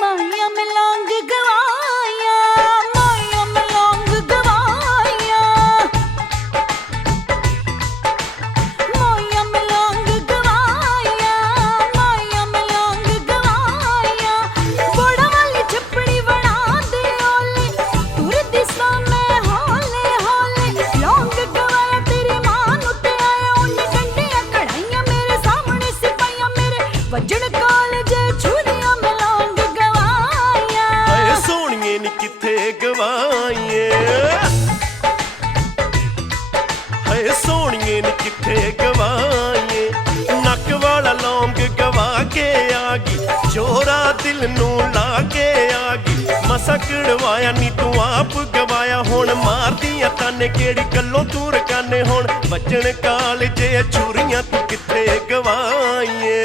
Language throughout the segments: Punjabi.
माया में लौंग गवाया, माया में लौंग गवाया, माया में लौंग गवाया, माया में लौंग गवाया। बड़ा वाली छपड़ी बना दे ओले, तुर दिशा में होले होले। लौंग गवाया तेरी मां नू ते आया, उन्हें डंडियां कढ़ाइयां मेरे सामने सिपाहियां मेरे वजन कालजे छुरियां में लौंग गवाया। हाय सोहणिए नी किथे गवाईए, हाय सोहणिए नी किथे गवाईए। नक वाला लौंग गवा के आ गई, जोरा दिल नू ला के आ गई। मसा कड़वाया नी तू आप गवाया, हुण मारदियां ताने केड़ी गल्लों तू रकाने। हुण वजन कालजे छुरियां तू किथे गवाईए।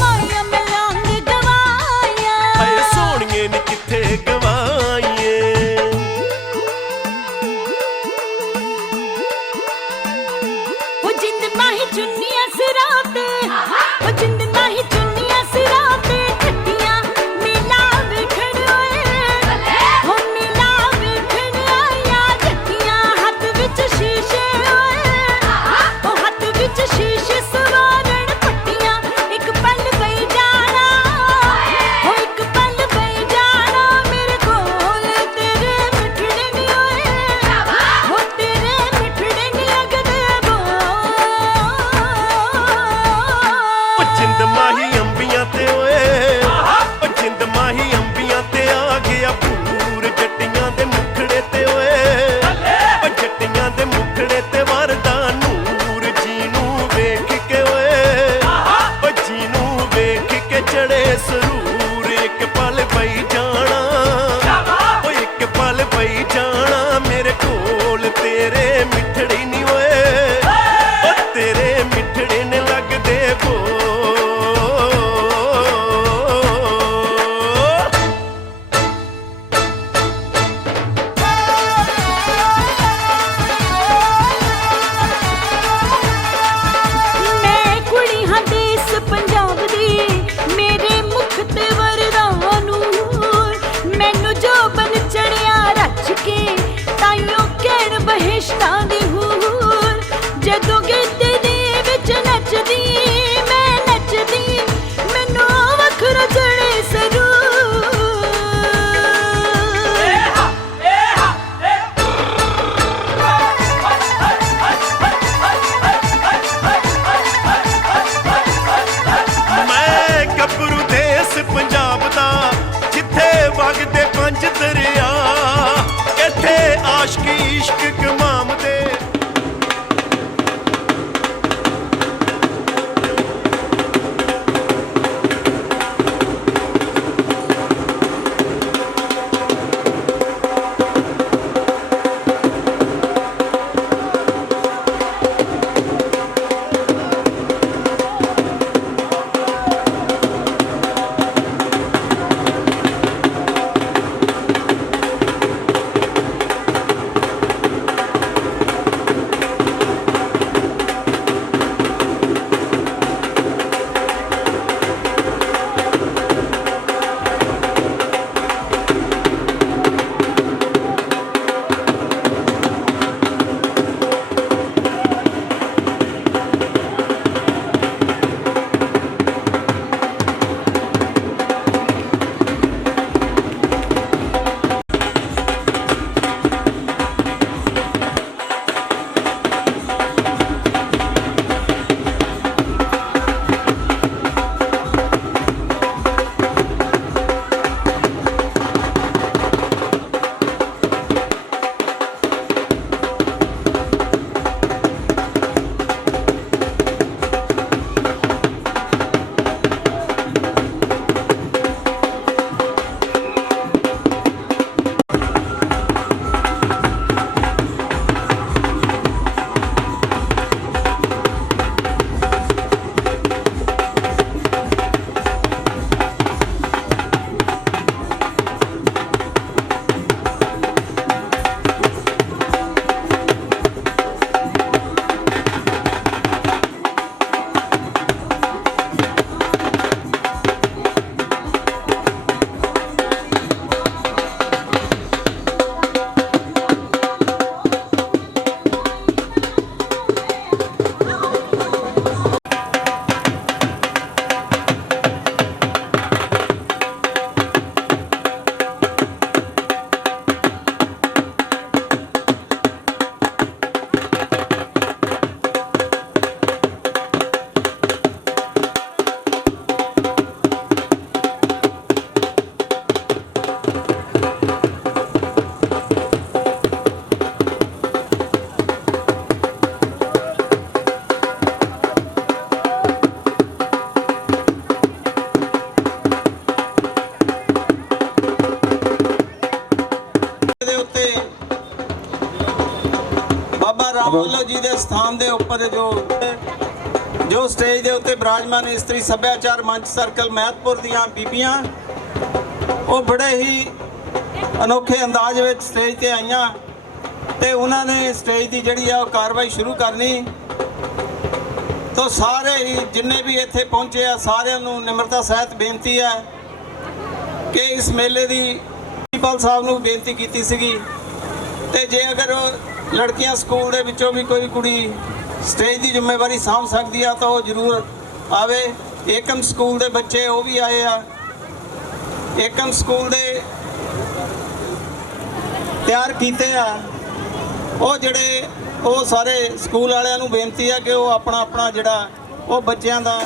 माया में लौंग गवाया, हाय सोहणिए नी किथे गवाईए। वो जिंद माही चुन्नियां सिरां ते, वो जिंद माही चुन्नियां सिरां ते। ठट्टियां मेला वेखण ओए, हो मेला वेखण आया। जट्टियां हत्थ विच शीशे ओए, ओ हत्थ विच शीशे सवारण। पट्टियां एक पल ਵੱਲੋਂ ਜੀ ਦੇ ਸਥਾਨ ਦੇ ਉੱਪਰ ਜੋ ਸਟੇਜ ਦੇ ਉੱਤੇ ਬਿਰਾਜਮਾਨ ਇਸਤਰੀ ਸੱਭਿਆਚਾਰ ਮੰਚ ਸਰਕਲ ਮਹਿਤਪੁਰ ਦੀਆਂ ਬੀਬੀਆਂ ਉਹ ਬੜੇ ਹੀ ਅਨੋਖੇ ਅੰਦਾਜ਼ ਵਿੱਚ ਸਟੇਜ ਤੇ ਆਈਆਂ ਤੇ ਉਹਨਾਂ ਨੇ ਸਟੇਜ ਦੀ ਜਿਹੜੀ ਆ ਉਹ ਕਾਰਵਾਈ ਸ਼ੁਰੂ ਕਰਨੀ। तो सारे ही जिन्ने भी इत्थे पहुंचे आ सारिਆਂ ਨੂੰ ਨਿਮਰਤਾ ਸਹਿਤ ਬੇਨਤੀ है कि इस मेले ਦੀ ਪ੍ਰਿੰਸੀਪਲ ਸਾਹਿਬ ਨੂੰ ਬੇਨਤੀ ਕੀਤੀ ਸੀਗੀ ਤੇ ਜੇ ਅਗਰ ਲੜਕੀਆਂ ਸਕੂਲ ਦੇ ਵਿੱਚੋਂ ਵੀ ਕੋਈ ਕੁੜੀ ਸਟੇਜ ਦੀ ਜ਼ਿੰਮੇਵਾਰੀ ਸਾਂਭ ਸਕਦੀ ਆ ਤਾਂ ਉਹ ਜ਼ਰੂਰ ਆਵੇ। ਏਕਮ ਸਕੂਲ ਦੇ ਬੱਚੇ ਉਹ ਵੀ ਆਏ ਆ। ਏਕਮ ਸਕੂਲ ਦੇ ਤਿਆਰ ਕੀਤੇ ਆ ਉਹ ਜਿਹੜੇ ਉਹ ਸਾਰੇ ਸਕੂਲ ਵਾਲਿਆਂ ਨੂੰ ਬੇਨਤੀ ਹੈ ਕਿ ਉਹ ਆਪਣਾ ਆਪਣਾ ਜਿਹੜਾ ਉਹ ਬੱਚਿਆਂ ਦਾ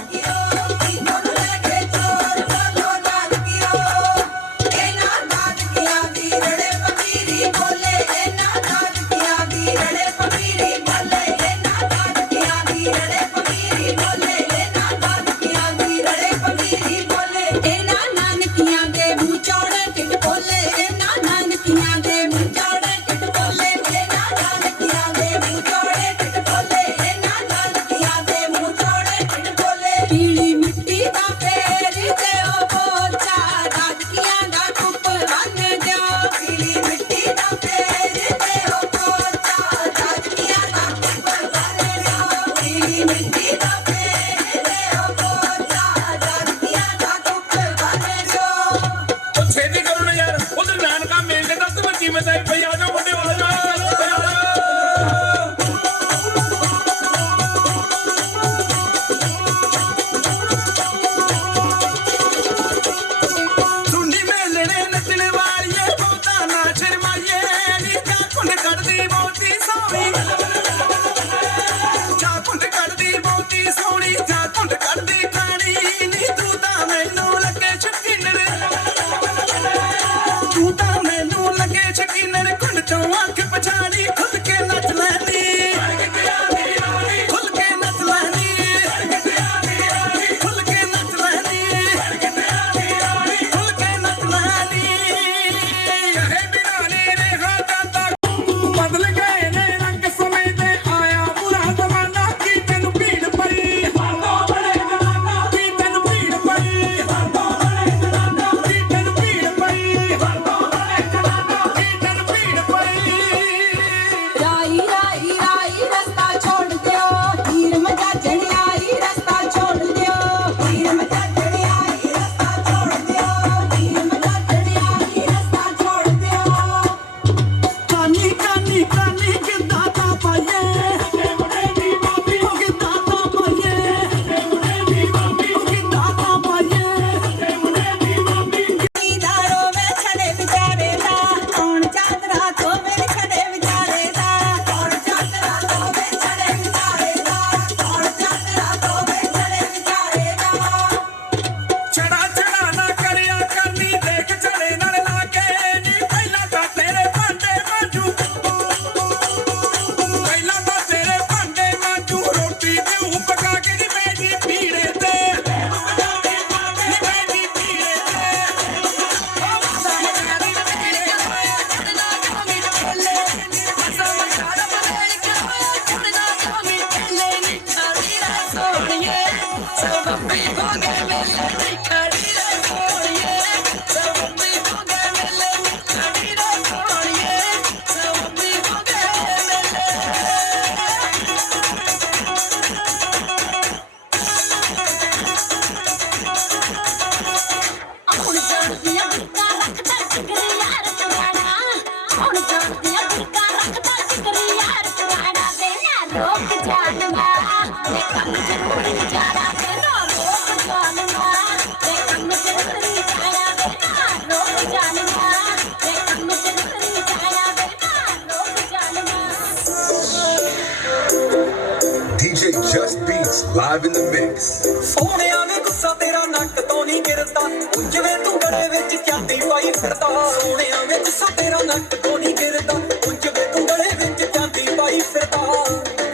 DJ Just Beats live in the mix. ਸੋਹਣਿਆ ਵੇ ਗੁੱਸਾ ਤੇਰਾ ਨੱਕ ਤੋਂ ਨਹੀਂ ਗਿਰਦਾ ਜਿਵੇਂ ਤੂੰ ਗਲੇ ਵਿੱਚ ਚਾਂਦੀ ਪਾਈ ਫਿਰਦਾ। ਸੋਹਣਿਆ ਵੇ ਗੁੱਸਾ ਤੇਰਾ ਨੱਕ ਤੋਂ ਨਹੀਂ ਗਿਰਦਾ ਜਿਵੇਂ ਤੂੰ ਗਲੇ ਵਿੱਚ ਚਾਂਦੀ ਪਾਈ ਫਿਰਦਾ।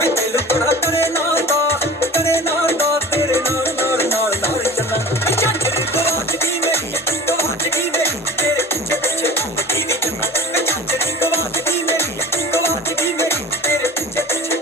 ਵੇ ਦਿਲ ਬੜਾ ਤੇਰੇ ਨਾਲ ਦਾ ਤੇਰੇ ਨਾਲ ਦਾ ਤੇਰੇ ਨਾਲ ਨਾਲ ਨਾਲ ਨਾਲ ਚੱਲਾਂ। ਵੇ ਝਾਂਜਰ ਗਵਾਚਦੀ ਮੇਰੀ ਗਵਾਚਦੀ ਮੇਰੀ ਤੇਰੇ ਪਿੱਛੇ ਪਿੱਛੇ ਘੁੰਮਦੀ ਵੀ ਚੱਲਾਂ। ਵੇ ਝਾਂਜਰ ਗਵਾਚਦੀ ਮੇਰੀ ਗਵਾਚਦੀ ਮੇਰੀ ਤੇਰੇ ਪਿੱਛੇ ਪਿੱਛੇ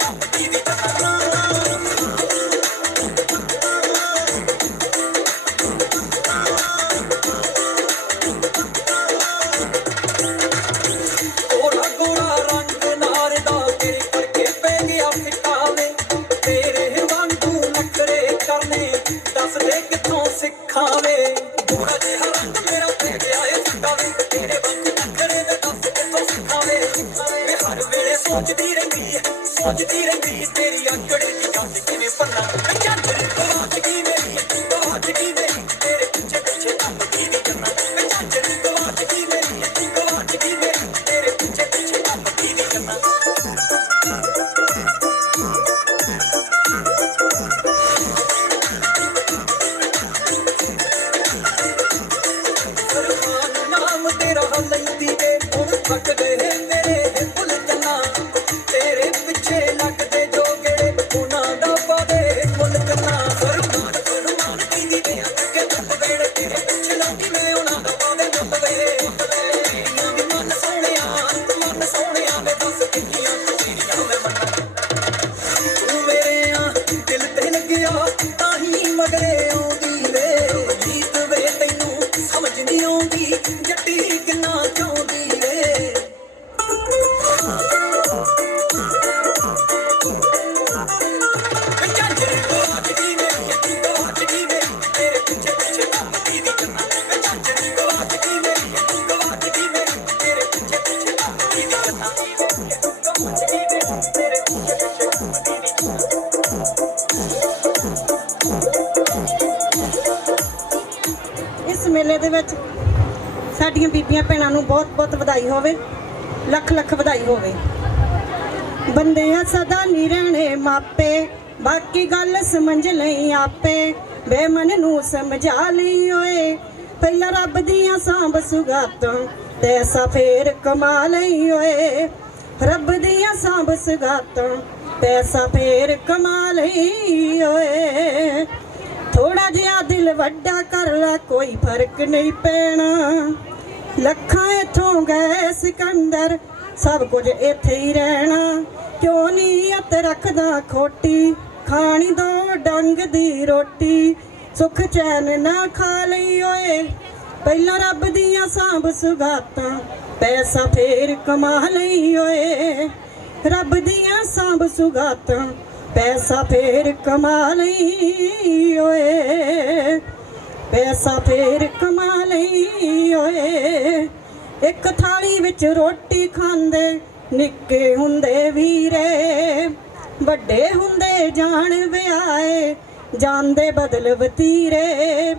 ਅੱਖਾਂ ਵੇ ਥੋੜਾ ਜਿਹਾ ਰੰਗ ਮੇਰਾ ਪੈ ਗਿਆ ਏ ਫਿੱਕਾ ਵੇ ਤੇਰੇ ਵਾਂਗੂ ਨਖਰੇ ਦਾ ਦੱਸ ਕਿੱਥੋਂ ਸਿੱਖਾਂ ਵੇ ਵੇ ਹਰ ਵੇਲੇ ਸੋਚਦੀ ਰਹਿੰਦੀ ਤੇਰੀ ਅੰਗੜੇ ਦੀ ਜੱਟ ਕਿਵੇਂ ਪੰਨਾ ਵੇ ਝਾਂਜਰ ਗਵਾਚ ਗਈ ਮੇਰੀ ਤੇਰੇ ਪਿੱਛੇ ਪਿੱਛੇ ਘੁੰਮਦੀ ਦੀ ਜੰਨਾ ਵੇ ਝਾਂਜਰ ਗਵਾਚ ਗਈ ਮੇਰੀ ਤੇਰੇ ਪਿੱਛੇ ਪਿੱਛੇ ਘੁੰਮਦੀ ਦੀ ਜੰਨਾ ਨਾਮ ਤੇਰਾ ਲੈਂਦੀ ਵੇ ਹੁਣ ਥੱਕ ਗਏ ਮੇਰੇ ਭੁੱਲ ਜਾਣਾ ਤੇਰੇ ਪਿੱਛੇ ਲੱਗਦੇ ਜੋ ਗਏ ਉਹਨਾਂ ਦਾ ਪਾਦੇ ਮੁੱਲ ਕਰਨਾ ਫਰਮਾਨ ਕੀਦੀ ਵੇ ਅੱਗੇ ਧੁੱਪ ਵੇੜੇ ਤੇਰੇ ਪਿੱਛੇ ਲੱਗੀ ਮੈਂ ਉਹਨਾਂ ਦਾ ਪਾਦੇ ਮੁੱਲ ਵੇ ਤੇਰੀਆਂ ਵੀ ਮਨ ਸੋਹਣਿਆ ਵੇ ਦੱਸ ਕਿੰਨੀਆਂ ਤੇਰੀਆਂ ਮੈਂ ਮੰਨਾਂ ਤੂੰ ਮੇਰੇ ਆ ਦਿਲ ਤੇ ਲੱਗਿਆ ਤਾਂ ਹੀ ਮਗਰੇ ਆਉਂਦੀ ਵੇ ਗੀਤ ਵੇ ਤੈਨੂੰ ਸਮਝ ਨਹੀਂ ਆਉਂਦੀ ਜੱਟੀ ਕਿੰਨਾ ਚਾਹੁੰਦੀ ਵੇ ਝਾਂਜਰ ਗਵਾਚ ਗਈ ਮੇਰੀ ਤੇਰੇ ਪਿੱਛੇ ਪਿੱਛੇ ਘੁੰਮਦੀ ਦੀ ਜੰਨਾ ਵੇ ਝਾਂਜਰ ਗਵਾਚ ਗਈ ਮੇਰੀ ਤੇਰੇ ਪਿੱਛੇ ਪਿੱਛੇ ਘੁੰਮਦੀ ਦੀ ਜੰਨਾ ਤੇਰੇ ਪਿੱਛੇ ਪਿੱਛੇ ਘੁੰਮਦੀ ਦੀ ਜੰਨਾ ਇਸ ਮੇਲੇ ਦੇ ਵਿੱਚ ਸਾਡੀਆਂ ਬੀਬੀਆਂ ਭੈਣਾਂ ਨੂੰ ਬਹੁਤ ਬਹੁਤ ਵਧਾਈ ਹੋਵੇ ਲੱਖ ਲੱਖ ਵਧਾਈ ਹੋਵੇ ਬੰਦੇ ਆ ਸਦਾ ਨਹੀਂ ਰਹਿਣੇ ਮਾਪੇ ਬਾਕੀ ਗੱਲ ਸਮਝ ਲਈ ਆਪੇ ਬੇਮਨ ਨੂੰ ਸਮਝਾ ਲਈ ਓਏ ਪਹਿਲਾਂ ਰੱਬ ਦੀਆਂ ਸਾਂਭ ਸੁਗਾਤਾਂ ਤੇ ਐਸਾ ਫੇਰ ਕਮਾ ਲਈ ਓਏ ਰੱਬ ਦੀਆਂ ਸਾਂਭ ਸੁਗਾਤਾਂ ਤੇ ਐਸਾ ਫੇਰ ਕਮਾ ਲਈ ਓਏ ਥੋੜਾ ਜਿਹਾ ਦਿਲ ਵੱਡਾ ਕਰ ਲਾ ਕੋਈ ਫਰਕ ਨਹੀਂ ਪੈਣਾ ਲੱਖਾਂ ਇੱਥੋਂ ਗਏ ਸਿਕੰਦਰ ਸਭ ਕੁਝ ਇੱਥੇ ਹੀ ਰਹਿਣਾ ਕਿਉਂ ਨੀਅਤ ਰੱਖਦਾ ਖੋਟੀ ਖਾਣੀ ਦੋ ਡੰਗ ਦੀ ਰੋਟੀ ਸੁੱਖ ਚੈਨ ਨਾ ਖਾ ਲਈ ਓਏ ਪਹਿਲਾਂ ਰੱਬ ਦੀਆਂ ਸਾਂਭ ਸੁਗਾਤਾਂ ਪੈਸਾ ਫੇਰ ਕਮਾ ਲਈ ਓਏ ਰੱਬ ਦੀਆਂ ਸਾਂਭ ਸੁਗਾਤਾਂ ਪੈਸਾ ਫੇਰ ਕਮਾ ਲਈ ਓਏ ਪੈਸਾ ਫੇਰ ਕਮਾ ਲਈ ਓਏ ਇੱਕ ਥਾਲੀ ਵਿੱਚ ਰੋਟੀ ਖਾਂਦੇ ਨਿੱਕੇ ਹੁੰਦੇ ਵੀਰੇ ਵੱਡੇ ਹੁੰਦੇ ਜਾਣ ਵਿਆਏ ਜਾਂਦੇ ਬਦਲ ਵਤੀਰੇ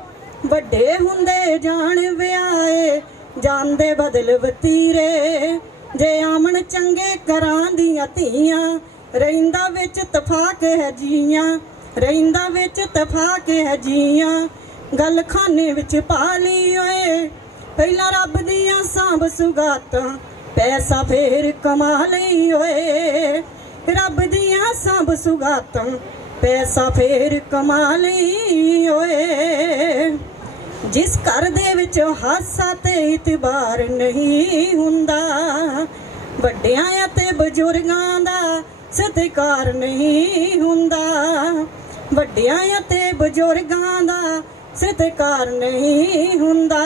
ਵੱਡੇ ਹੁੰਦੇ ਜਾਣ ਵਿਆਏ ਜਾਂਦੇ ਬਦਲ ਵਤੀਰੇ ਜੇ ਆਮਣ ਚੰਗੇ ਘਰਾਂ ਦੀਆਂ ਧੀਆਂ ਰਹਿੰਦਾ ਵਿੱਚ ਤਫਾਕ ਹੈ ਜੀਆਂ ਰਹਿੰਦਾ ਵਿੱਚ ਤਫਾਕ ਹੈ ਜੀਆਂ ਗੱਲ ਖਾਨੇ ਵਿੱਚ ਪਾ ਲਈ ਓਏ ਪਹਿਲਾਂ ਰੱਬ ਦੀਆਂ ਸਾਂਭ ਸੁਗਾਤਾਂ ਪੈਸਾ ਫੇਰ ਕਮਾ ਲਈ ਓਏ ਰੱਬ ਦੀਆਂ ਸਾਂਭ ਸੁਗਾਤਾਂ ਪੈਸਾ ਫੇਰ ਕਮਾ ਲਈ ਓਏ ਜਿਸ ਘਰ ਦੇ ਵਿੱਚ ਹਾਸਾ ਤੇ ਇਤਬਾਰ ਨਹੀਂ ਹੁੰਦਾ ਵੱਡਿਆਂ ਅਤੇ ਬਜ਼ੁਰਗਾਂ ਦਾ ਸਤਿਕਾਰ ਨਹੀਂ ਹੁੰਦਾ ਵੱਡਿਆਂ ਅਤੇ ਬਜ਼ੁਰਗਾਂ ਦਾ ਸਤਿਕਾਰ ਨਹੀਂ ਹੁੰਦਾ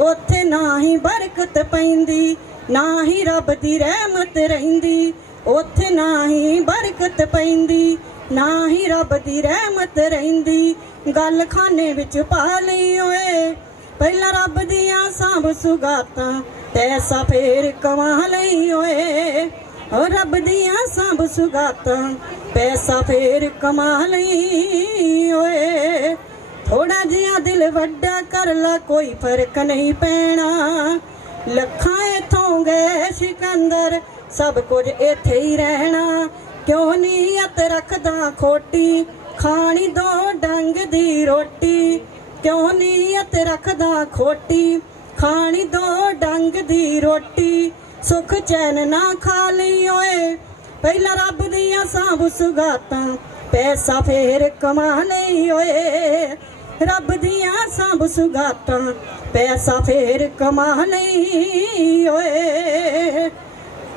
ਉੱਥੇ ਨਾ ਹੀ ਬਰਕਤ ਪੈਂਦੀ ਨਾ ਹੀ ਰੱਬ ਦੀ ਰਹਿਮਤ ਰਹਿੰਦੀ ਉੱਥੇ ਨਾ ਹੀ ਬਰਕਤ ਪੈਂਦੀ ਨਾ ਹੀ ਰੱਬ ਦੀ ਰਹਿਮਤ ਰਹਿੰਦੀ ਗੱਲ ਖਾਨੇ ਵਿੱਚ ਪਾ ਲਈ ਓਏ ਪਹਿਲਾਂ ਰੱਬ ਦੀਆਂ ਸਾਂਭ ਸੁਗਾਤਾਂ ਪੈਸਾ ਫੇਰ ਕਮਾ ਲਈ ਓਏ ਓ ਰੱਬ ਦੀਆਂ ਸਾਂਭ ਸੁਗਾਤਾਂ ਪੈਸਾ ਫੇਰ ਕਮਾ ਲਈ ਓਏ ਥੋੜਾ ਜਿਹਾ ਦਿਲ ਵੱਡਾ ਕਰ ਲਾ ਕੋਈ ਫਰਕ ਨਹੀਂ ਪੈਣਾ ਲੱਖਾਂ ਇੱਥੋਂ ਗਏ ਸਿਕੰਦਰ ਸਭ ਕੁਝ ਇੱਥੇ ਹੀ ਰਹਿਣਾ ਕਿਉਂ ਨੀਅਤ ਰੱਖਦਾ ਖੋਟੀ ਖਾਣੀ ਦੋ ਡੰਗ ਦੀ ਰੋਟੀ ਕਿਉਂ ਨੀਅਤ ਰੱਖਦਾ ਖੋਟੀ ਖਾਣੀ ਦੋ ਡੰਗ ਦੀ ਰੋਟੀ ਸੁੱਖ ਚੈਨ ਨਾ ਖਾ ਲਈ ਓਏ ਪਹਿਲਾਂ ਰੱਬ ਦੀਆਂ ਸਾਂਭ ਸੁਗਾਤਾਂ ਪੈਸਾ ਫੇਰ ਕਮਾ ਲਈ ਓਏ ਰੱਬ ਦੀਆਂ ਸਾਂਭ ਸੁਗਾਤਾਂ ਪੈਸਾ ਫੇਰ ਕਮਾ ਲਈ ਓਏ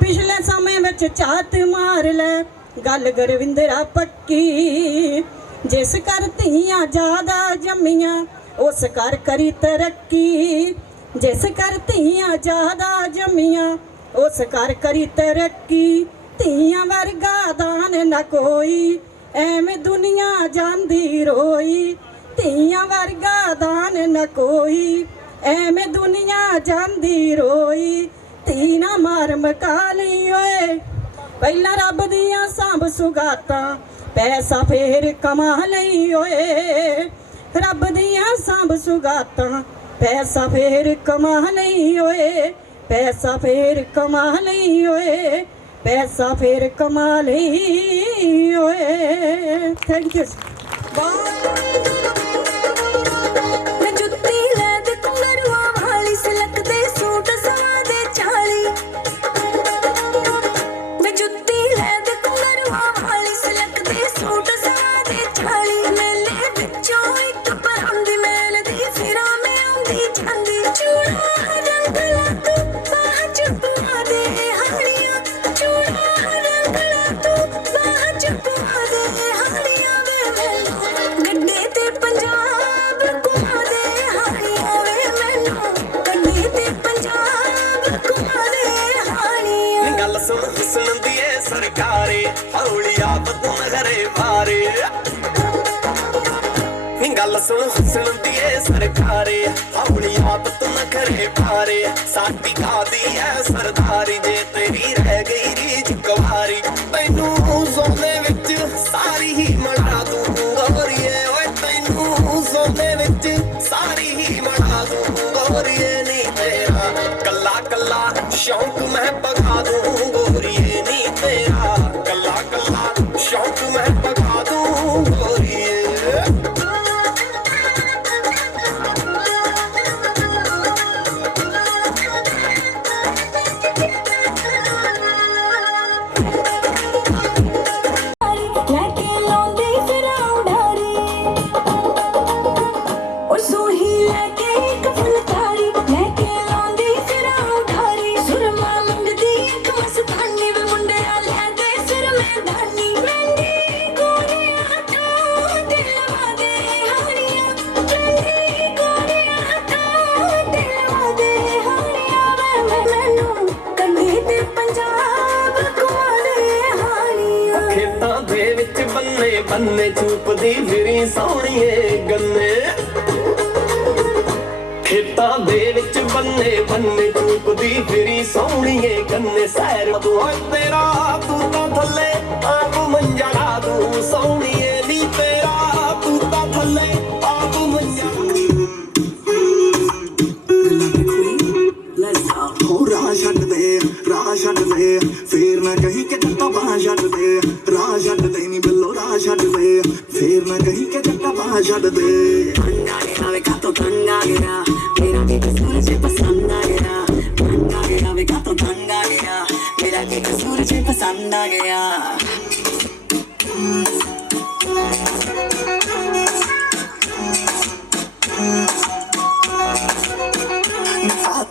ਪਿਛਲੇ ਸਮੇਂ ਵਿੱਚ ਝਾਤ ਮਾਰ ਲੈ ਗੱਲ ਗੁਰਵਿੰਦਰਾ ਪੱਕੀ ਜਿਸ ਘਰ ਧੀਆਂ ਜ਼ਿਆਦਾ ਜੰਮੀਆਂ ਉਸ ਘਰ ਕਰੀ ਤਰੱਕੀ ਜਿਸ ਘਰ ਧੀਆਂ ਜ਼ਿਆਦਾ ਜੰਮੀਆਂ ਉਸ ਘਰ ਕਰੀ ਤਰੱਕੀ ਧੀਆਂ ਵਰਗਾ ਦਾਨ ਨਾ ਕੋਈ ਐਵੇਂ ਦੁਨੀਆ ਜਾਂਦੀ ਰੋਈ ਧੀਆਂ ਵਰਗਾ ਦਾਨ ਨ ਕੋਈ, ਐਵੇਂ ਦੁਨੀਆ ਜਾਂਦੀ ਰੋਈ। ਧੀ ਨਾ ਮਾਰ ਮਕਾ ਲਈ ਓਏ, ਪਹਿਲਾਂ ਰੱਬ ਦੀਆਂ ਸਾਂਭ ਸੁਗਾਤਾਂ, ਪੈਸਾ ਫੇਰ ਕਮਾ ਲਈ ਓਏ। ਰੱਬ ਦੀਆਂ ਸਾਂਭ ਸੁਗਾਤਾਂ, ਪੈਸਾ ਫੇਰ ਕਮਾ ਲਈ ਓਏ। ਪੈਸਾ ਫੇਰ ਕਮਾ ਲਈ ਓਏ। ਪੈਸਾ ਫੇਰ ਕਮਾ ਲਈ ਓਏ। Thank you. ਮੈਂ ਜੁੱਤੀ ਲੈ ਦੇ ਘੁੰਗਰੂਆਂ ਵਾਲੀ, ਸਿਲਕ ਦੇ ਸੂਟ ਸਵਾ ਦੇ 40। ਮੈਂ ਜੁੱਤੀ ਲੈ ਦੇ ਘੁੰਗਰੂਆਂ ਵਾਲੀ, ਸਿਲਕ ਦੇ ਸੂਟ ਸਵਾ ਦੇ 40। ਮੇਲੇ ਵਿੱਚੋਂ ਇੱਕ ਪਰਾਂਦੀ ਮੇਲਦੀ, ਫਿਰਾਂ ਮੈਂ ਆਉਂਦੀ ਜਾਂਦੀ। ਚੂੜਾ ਰੰਗ ਲਾ ਤੂੰ ਬਾਹਾਂ ਚ ਪਵਾ ਦੇ ਹਾਲੀਆਂ, ਚੂੜਾ ਰੰਗ ਲਾ ਤੂੰ ਬਾਹਾਂ ਚ ਪਵਾ ਦੇ ਹਾਲੀਆਂ। ਵੇ ਮੈਨੂੰ ਗੱਡੇ ਤੇ ਪੰਜਾਬ ਘੁਮਾ ਦੇ ਹਾਲੀਆਂ, ਵੇ ਮੈਨੂੰ ਗੱਡੇ ਤੇ ਪੰਜਾਬ ਘੁਮਾ ਦੇ ਹਾਲੀਆਂ। ਗੱਲ ਸੁਣ ਹੁਸਨ ਦੀ ਏ ਸਰਕਾਰੇ, ਹੌਲੀ ਆਪ ਤੂੰ ਘਰੇ ਮਾਰੇ। ਗੱਲ ਸੁਣ ਹੁਸਨ ਦੀ ਏ ਸਰਕਾਰੇ, ਹੌਲੀ ਆਪ ਤੂੰ ਘਰੇ ਮਾਰੇ। ਸਾਡੀ ਕਾਦੀ ਐ ਸਰਦਾਰੀ, ਜੇ ਤੇਰੀ ਰਹਿ ਗਈ ਰੀਝ ਕੁਵਾਰੀ। ਤੈਨੂੰ ਸੋਨੇ ਵਿੱਚ ਸਾਰੀ ਹੀ ਮੜਾ ਦੂੰ ਗੋਰੀਏ ਓਏ, ਤੈਨੂੰ ਸੋਨੇ ਵਿੱਚ ਸਾਰੀ ਹੀ ਮੜਾ ਦੂੰ ਗੋਰੀਏ। ਨੀ ਤੇਰਾ ਕੱਲਾ ਕੱਲਾ ਸ਼ੌਂਕ ਮੈਂ ਪਗਾ ਦੂੰ ਗੋਰੀਏ। ਨੀ ਤੇਰਾ ਕੱਲਾ ਕੱਲਾ ਸ਼ੌਂਕ ਮੈਂ ਪਗਾ ਦੂੰ ਗੋਰੀਏ। ਲੈ ਕੇ ਲਾਉਂਦੇ ਫਿਰਾਂ ਉਡਾਰੀ, ਉਹ ਸੂਹੀ ਲੈ ਕੇ ਇੱਕ ਫੁਲਕਾਰੀ। ਲੈ ਕੇ ਲਾਉਂਦੀ ਫਿਰਾਂ ਉਡਾਰੀ, ਸੁਰਮਾ ਮੰਗਦੀ ਇੱਕ ਮਸਤਾਨੀ। ਵੇ ਮੁੰਡਿਆਂ ਲੈ ਦੇ ਸਿਰ ਮੈਦਾਨੀ, ਮਹਿੰਦੀ ਗੋਰੀਆਂ ਹੱਥਾਂ ਤੇ ਲਵਾ ਦੇ ਹਾਲੀਆਂ। ਮਹਿੰਦੀ ਗੋਰੀਆਂ ਹੱਥਾਂ ਤੇ ਲਵਾ ਦੇ ਹਾਲੀਆਂ। ਵੇ ਮੈਨੂੰ ਕੰਢੀ ਤੇ ਪੰਜਾਬ ਘੁਮਾ ਦੇ ਹਾਲੀਆਂ। ਖੇਤਾਂ ਦੇ ਵਿੱਚ ਬੰਨੇ ਬੰਨੇ ਚੂਪਦੀ ਫਿਰੀ ਸੋਹਣੀਏ ਗੰਨੇ। ਖੇਤਾਂ ਦੇ ਵਿੱਚ ਬੰਨੇ ਬੰਨੇ ਚੂਪਦੀ ਫਿਰੀ ਸੋਹਣੀਏ ਗੰਨੇ। ਸੈਰ ਤੂੰ ਓਏ ਤੇਰਾ ਤੂੰ ਤਾਂ ਥੱਲੇ ਆਪ ਮੰਜਾ ਲਾ ਦੂੰ ਸੋਹਣੀਏ। ਨੀ ਤੇਰਾ ਤੂੰ ਤਾਂ ਥੱਲੇ ਆਪ ਮੰਜਾ ਹੋ ਰਾਹ ਛੱਡ ਦੇ, ਰਾਹ ਛੱਡ ਦੇ, ਫੇਰ ਨਾ ਕਹੀਂ ਕਿ ਜੱਟਾ ਬਾਹ ਛੱਡ ਦੇ। ਰਾਹ ਛੱਡ ਦੇ ਨੀ ਬਿੱਲੋ, ਰਾਹ ਛੱਡ ਦੇ, ਫੇਰ ਨਾ ਕਹੀਂ ਕਿ ਜੱਟਾ ਬਾਹ ਛੱਡ ਦੇ। Tanga gaya, ve gato tanga gaya, mera que surge pasanda gaya. Tanga gaya, ve gato tanga gaya, mera que surge pasanda gaya.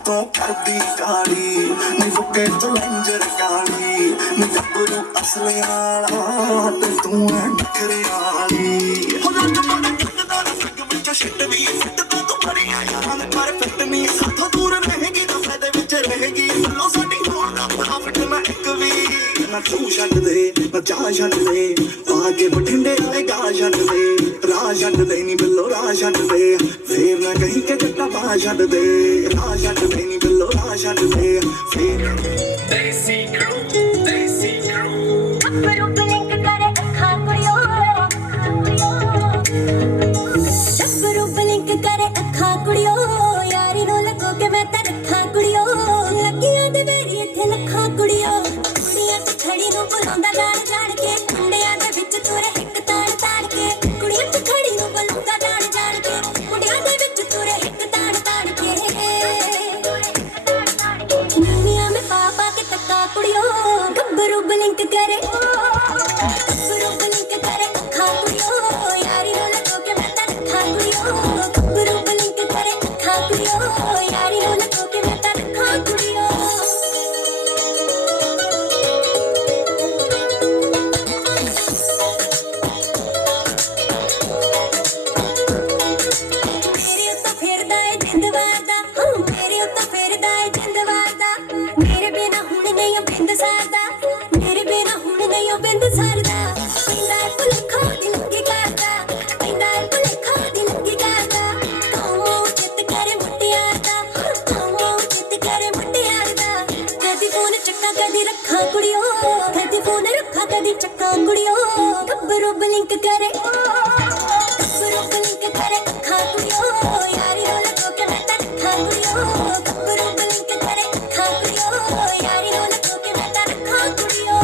ਤੂੰ ਕਰਦੀ ਕਾਲੀ ਨੀ ਫੁੱਕੇ ਚਲੰਜਰ ਕਾਲੀ। ਨੀ ਗੱਭਰੂ ਅਸਲੇ ਵਾਲਾ ਤੇ ਤੂੰ ਐ ਨਖਰੇ ਵਾਲੀ। ਹੋ ਰੱਬ ਬੜਾ ਕੱਢਦਾ ਰੰਗ ਵਿੱਚ ਛਿੱਟ ਵੀ ਫਿੱਟਦਾ ਤੂੰ ਬੜੀਆਂ ਯਾਰਾਂ ਦੇ ਪਰਫੈਕਟ ਨਹੀਂ। ਸਾਥੋਂ ਦੂਰ ਰਹੇਗੀ ਤਾਂ ਫਾਇਦੇ ਵਿੱਚ ਰਹੇਗੀ। ਲੋ ਸਾਡੀ ਹੋਣ ਦਾ ਪ੍ਰੋਫਿਟ ਮੈਂ ਇੱਕ ਵੀ ਨਾ। ਤੂੰ ਛੱਡ ਦੇ ਨਾ ਚਾਹ ਛੱਡ ਦੇ, ਪਾ ਕੇ ਬਠਿੰਡੇ ਵਾਲੇ ਗਾ ਛੱਡ ਦੇ। ਰਾਹ ਛੱਡ ਦੇ ਨੀ ਬਿੱਲੋ, ਰਾਹ ਛੱਡ ਦੇ, ਫੇਰ ਨਾ ਕਹੀਂ ਕਿ ਜੱਟਾ ਬਾਹ ਛੱਡ ਦੇ। ਰਾਹ ਛੱਡ ਦੇ ਨੀ ਬਿੱਲੋ, ਰਾਹ ਛੱਡ ਦੇ, ਫੇਰ ਦੇਸੀ ਕਰੂ ਦੇਸੀ ਕਰੂ। ਗੱਭਰੂ ਬਲਿੰਕ ਕਰੇ ਅੱਖਾਂ ਕੁੜੀਓ, ਗੱਭਰੂ ਬਲਿੰਕ ਕਰੇ ਅੱਖਾਂ ਕੁੜੀਓ। ਯਾਰੀ ਨੂੰ ਲੱਗੋ ਕਿ ਮੈਂ ਤਾਂ ਰੱਖਾਂ ਕੁੜੀਓ। ਲੱਗੀਆਂ ਦੇ ਵੇਰੀ ਇੱਥੇ ਲੱਖਾਂ ਕੁੜੀਓ। ਕੁੜੀਆਂ ਤੇ ਖੜੀ ਨੂੰ ਬੁਲਾਉਂਦਾ ਜਾਣ ਜਾਣ ਕੇ, ਮੁੰਡਿਆਂ ਦੇ ਵਿੱਚ ਤੁਰੇ ਇੱਕ ਤਾੜ ਤਾੜ ਕੇ। ਕੁੜੀਆਂ ਤੇ ਖੜੀ ਨੂੰ ਬੁਲਾਉਂਦਾ ਜਾਣ ਜਾਣ ਕੇ, ਮੁੰਡਿਆਂ ਦੇ ਵਿੱਚ ਤੁਰੇ ਇੱਕ ਤਾੜ ਤਾੜ ਕੇ। ਨੀਵੀਆਂ में पा पा के तक्का कुड़ियो, गब्बरू ब्लिंक करे, गब्बरू ब्लिंक करे अखा कुड़ियो। यारी नो लगो के मैं ता रखा कुड़ियो। गब्बरू ब्लिंक करे अखा कुड़ियो, यारी नो लगो के मैं ता रखा कुड़ियो। मेरे उत्ते फिरदा है जिंद वारदा, मेरे उत्ते फिरदा है जिंद वारदा। मेरे बिना हुण नहीं बिंद सरदा, मेरे बिना हुण नहीं बिंद सरदा। पैंदा भुलेखा दिल की करदा, पैंदा भुलेखा दिल चक्का कदी रखा कुड़ियो कदी फोन रखा कदी चक्का कुड़ियो गब्बरू ब्लिंक करे गब्बरू ब्लिंक करे खा कुड़ियो यारी रोल को के मैं रखा कुड़ियो गब्बरू ब्लिंक करे खा कुड़ियो यारी रोल को के मैं रखा कुड़ियो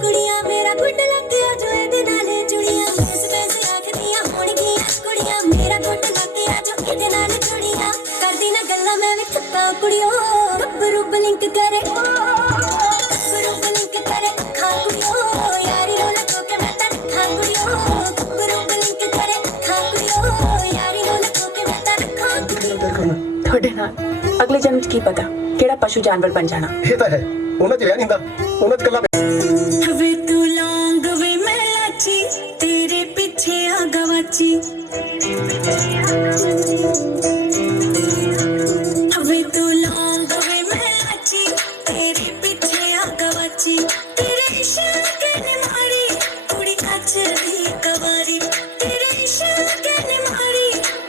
कुड़ियां मेरा गुड लग गया जो इहदे नाल जुड़ियां बैस बैस आखदियां होणगियां कुड़ियां मेरा गुड लग गया जो इहदे नाल जुड़ियां करदी ना गल्लां मैं भी थक्का कुड़ियो गब्बरू ब्लिंक करे खा कुड़ियो यारी रोल को के मैं रखा कुड़ियो गब्बरू ब्लिंक करे खा कुड़ियो यारी रोल को के मैं रखा कुड़ियो ਤੁਹਾਡੇ ਨਾਲ ਅਗਲੇ ਜਨਮ 'ਚ ਕੀ ਪਤਾ ਕਿਹੜਾ ਪਸ਼ੂ ਜਾਨਵਰ ਬਣ ਜਾਣਾ ਇਹ ਤਾਂ ਹੈ ਉਹਨਾਂ 'ਚ ਵਿਆਹ ਨਹੀਂ ਹੁੰਦਾ ਉਹਨਾਂ 'ਚ ਕੱਲਾ वे तू लौंग वे मैं लाची तेरे पीछे आ गवाची वे तू लौंग वे मैं लाची तेरे पीछे आ गवाची तेरे इश्क ने मारी कुड़ी कच दी कवारी तेरे इश्क ने मारी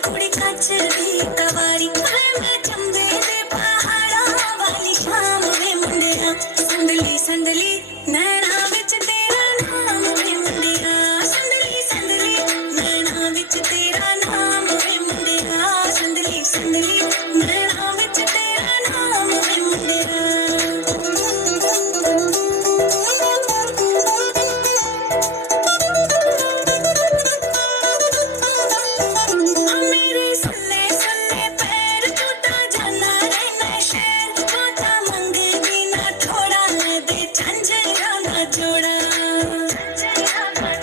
कुड़ी कच दी कवारी मैं चंबे दे पहाड़ा वाली शाम वे मुंडिया संदली संदली नैना विच तेरा नाम वे मुंडिया संदली संदली नैना विच तेरा नाम वे मुंडिया संदली संदली नैना विच तेरा नाम वे मुंडिया मेरे सल्ले सल्ले पैर टूटा जाना रहना शहर टूटा मंगदी ना थोड़ा ले दे झंझरा ना जोड़ा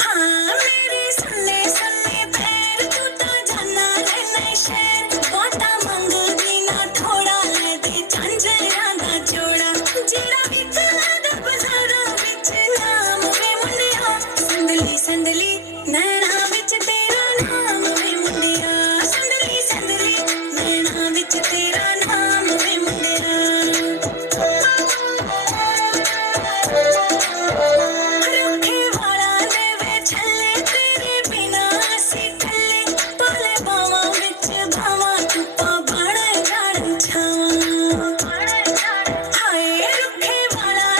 हाँ मेरे सल्ले सल्ले पैर टूटा जाना रहना शहर टूटा मंगदी ना थोड़ा ले दे झंझरा ना जोड़ा जेड़ा भी कला बाजारा विच नाम वे मुंडिया संदली संदली नैना विच तेरा नाम वे मुंडिया संदली संदली नैना विच तेरा नाम वे मुंडिया रखे वाला दे वे छल्ले तेरे बिना असी ठल्ले पाले बावां विच भावां धुप्पां बण जाण छावां हाय रखे वाला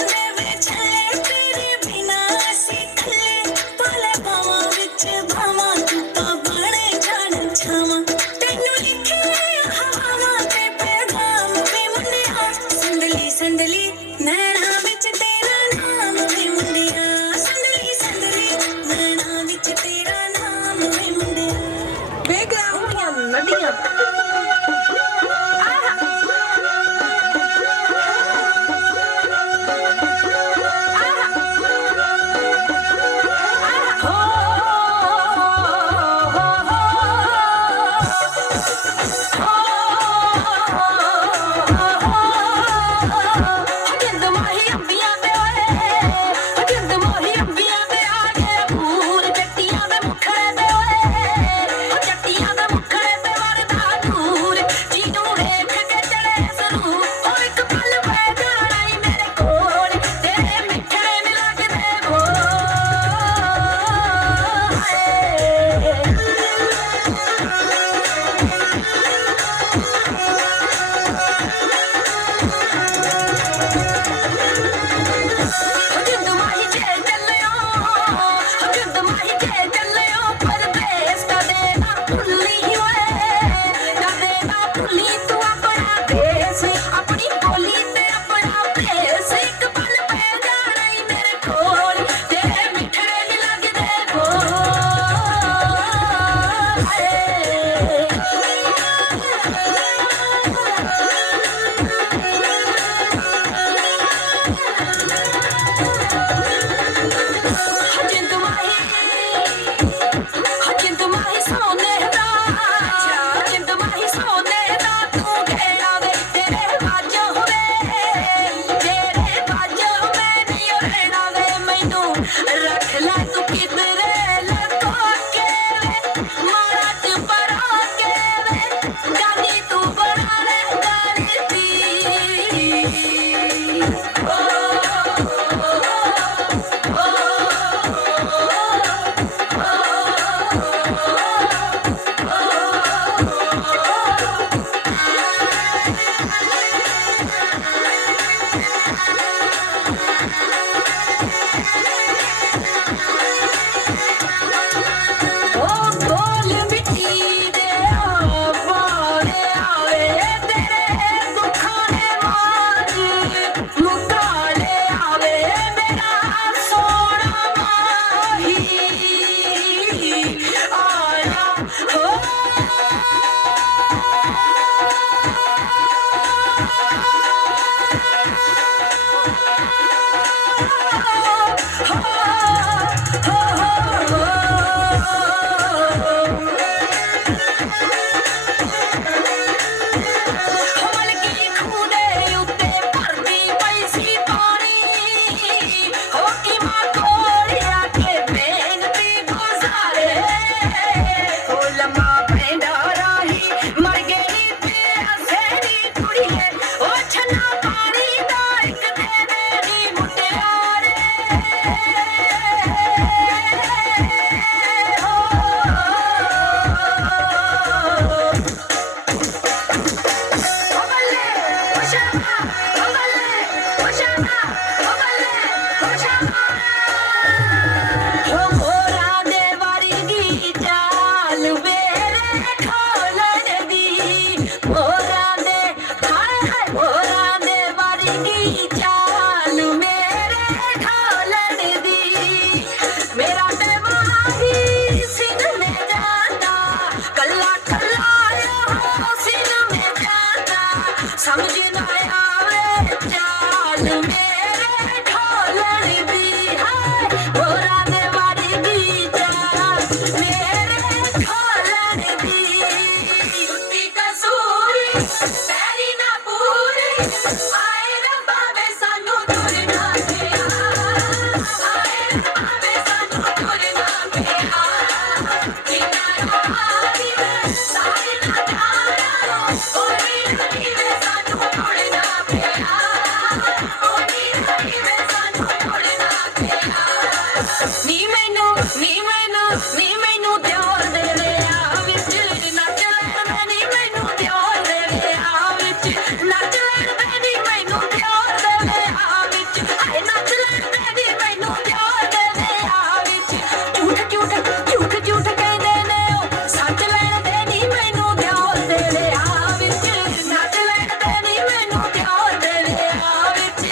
ਨੱਚ ਲੈਂਦੇ ਨੀ ਮੈਨੂੰ ਪਿਆਰ ਦੇ ਵਿਆਹ ਵਿੱਚ ਝੂਠ ਝੂਠ ਝੂਠ ਝੂਠ ਕਹਿੰਦੇ ਨੇ ਉਹ ਸੱਚ ਲੈਂਦੇ ਨੀ ਮੈਨੂੰ ਪਿਆਰ ਦੇ ਵਿਆਹ ਵਿੱਚ ਨੱਚ ਲੈਂਦੇ ਨੀ ਮੈਨੂੰ ਪਿਆਰ ਦੇ ਵਿਆਹ ਵਿੱਚ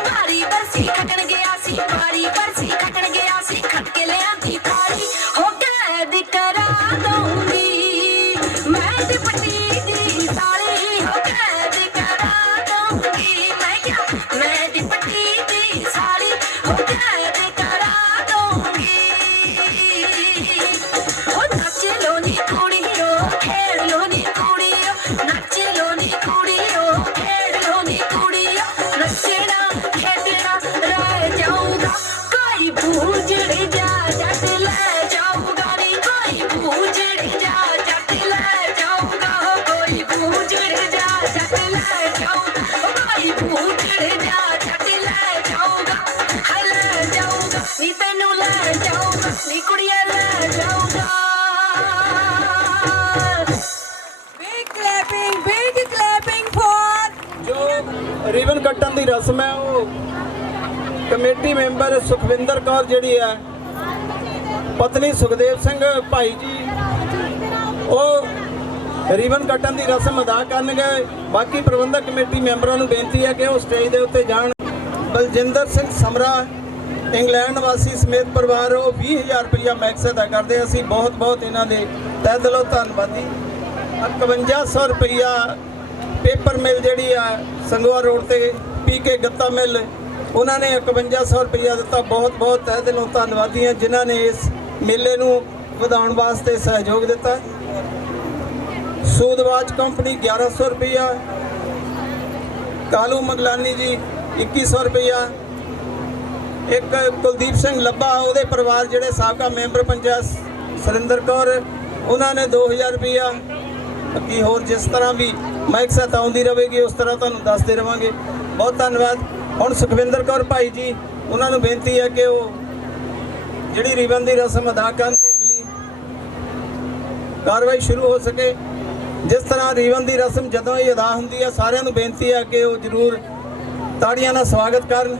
ਭਾਰੀ ਬਰਸੀ ਕੱਟਣ ਗਿਆ ਸੀ ਭਾਰੀ ਬਰਸੀ ਕੱਟਣ ਗਿਆ ਸੀ ਖੱਟ ਕੇ ਲਿਆਂਦੀ ਪਾਰੀ ਹੋ ਕੈਦ ਕਰਾ ਦਊਂਗੀ ਮੈਂ ਤੇ ਪੱਟੀ ਦੀ ਸਾਲੀ ਹੋ ਕੈਦ ਕਰਾ ਦਊਂਗੀ ਮੈਂ ਕਿਹਾ ਮੈਂ ਤੇ ਪੱਟੀ ਦੀ ਸਾਲੀ ਹੋ ਕੈਦ ਕਰਾ ਦਊਂਗੀ ਹੋ ਨੱਚ ਲੋ ਨੀ ਕੁੜੀਓ ਖੇਡ ਲੋ ਨੀ ਕੁੜੀਓ ਨੱਚ ਲੋ ਨੀ ਕੁੜੀਓ ਖੇਡ ਲੋ ਨੀ ਕੁੜੀਓ ਨੱਚਣਾ ਖੇਡਣਾ ਰਹਿ ਜਾਊਗਾ ਕੋਈ ਬੂਝੜ ਜਾ ਜੱਟ ਲੈ ਜਾਊਗਾ ਨੀ ਕੋਈ ਬੂਝੜ ਜਾ ਜੱਟ ਲੈ ਜਾਊਗਾ ਕੋਈ ਬੂਝੜ ਜਾ ਜੱਟ ਲੈ ਜਾਊਗਾ ਕੋਈ ਬੂਝੜ ਜਾ ਜੱਟ ਲੈ ਜਾਊਗਾ ਹਾਏ ਲੈ ਜਾਊਗਾ ਨੀ ਤੈਨੂੰ ਲੈ ਜਾਊਗਾ ਨੀ ਕੁੜੀਏ ਲੈ ਜਾਊਗਾ big clapping for ਜੋ ਰਿਬਨ ਕੱਟਣ ਦੀ ਰਸਮ ਹੈ ਉਹ ਕਮੇਟੀ ਮੈਂਬਰ ਸੁਖਵਿੰਦਰ ਕੌਰ ਜਿਹੜੀ ਹੈ ਪਤਨੀ ਸੁਖਦੇਵ ਸਿੰਘ ਭਾਈ ਜੀ ਉਹ ਰਿਬਨ ਕੱਟਣ ਦੀ ਰਸਮ ਅਦਾ ਕਰਨਗੇ ਬਾਕੀ ਪ੍ਰਬੰਧਕ ਕਮੇਟੀ ਮੈਂਬਰਾਂ ਨੂੰ ਬੇਨਤੀ ਹੈ ਕਿ ਉਹ ਸਟੇਜ ਦੇ ਉੱਤੇ ਜਾਣ ਬਲਜਿੰਦਰ ਸਿੰਘ ਸਮਰਾ ਇੰਗਲੈਂਡ ਵਾਸੀ ਸਮੇਤ ਪਰਿਵਾਰ ਉਹ 20000 ਰੁਪਇਆ ਮੈਕਸ ਅਦਾ ਕਰਦੇ ਅਸੀਂ ਬਹੁਤ ਬਹੁਤ ਇਹਨਾਂ ਦੇ ਤਹਿ ਦਿਲੋਂ ਧੰਨਵਾਦੀ 5100 ਰੁਪਇਆ ਪੇਪਰ ਮਿਲ ਜਿਹੜੀ ਆ ਸੰਗਵਾ ਰੋਡ ਤੇ ਪੀਕੇ ਗੱਤਾ ਮਿਲ ਉਹਨਾਂ ਨੇ 5100 ਰੁਪਇਆ ਦਿੱਤਾ ਬਹੁਤ ਬਹੁਤ ਤਹਿ ਦਿਲੋਂ ਧੰਨਵਾਦੀ ਹਾਂ ਜਿਨ੍ਹਾਂ ਨੇ ਇਸ ਮੇਲੇ ਨੂੰ ਵਧਾਉਣ ਵਾਸਤੇ ਸਹਿਯੋਗ ਦਿੱਤਾ ਸੂਦਵਾਜ ਕੰਪਨੀ 1100 ਰੁਪਇਆ ਕਾਲੂ ਮਗਲਾਨੀ ਜੀ 2100 ਰੁਪਇਆ ਇੱਕ ਕੁਲਦੀਪ ਸਿੰਘ ਲੱਭਾ ਉਹਦੇ ਪਰਿਵਾਰ ਜਿਹੜੇ ਸਾਬਕਾ ਮੈਂਬਰ ਪੰਚਾਇਤ ਸੁਰਿੰਦਰ ਕੌਰ ਉਹਨਾਂ ਨੇ 2000 ਰੁਪਇਆ ਬਾਕੀ ਹੋਰ ਜਿਸ ਤਰ੍ਹਾਂ ਵੀ ਮਾਈਕ ਸਤ ਆਉਂਦੀ ਰਹੇਗੀ ਉਸ ਤਰ੍ਹਾਂ ਤੁਹਾਨੂੰ ਦੱਸਦੇ ਰਵਾਂਗੇ ਬਹੁਤ ਧੰਨਵਾਦ ਹੁਣ ਸੁਖਵਿੰਦਰ ਕੌਰ ਭਾਈ ਜੀ ਉਹਨਾਂ ਨੂੰ ਬੇਨਤੀ ਹੈ ਕਿ ਉਹ ਜਿਹੜੀ ਰਿਬਨ ਦੀ ਰਸਮ ਅਦਾ ਕਰਨ ਤੇ ਅਗਲੀ ਕਾਰਵਾਈ ਸ਼ੁਰੂ ਹੋ ਸਕੇ ਜਿਸ ਤਰ੍ਹਾਂ ਰਿਬਨ ਦੀ ਰਸਮ ਜਦੋਂ ਹੀ ਅਦਾ ਹੁੰਦੀ ਹੈ ਸਾਰਿਆਂ ਨੂੰ ਬੇਨਤੀ ਹੈ ਕਿ ਉਹ ਜ਼ਰੂਰ ਤਾੜੀਆਂ ਨਾਲ ਸਵਾਗਤ ਕਰਨ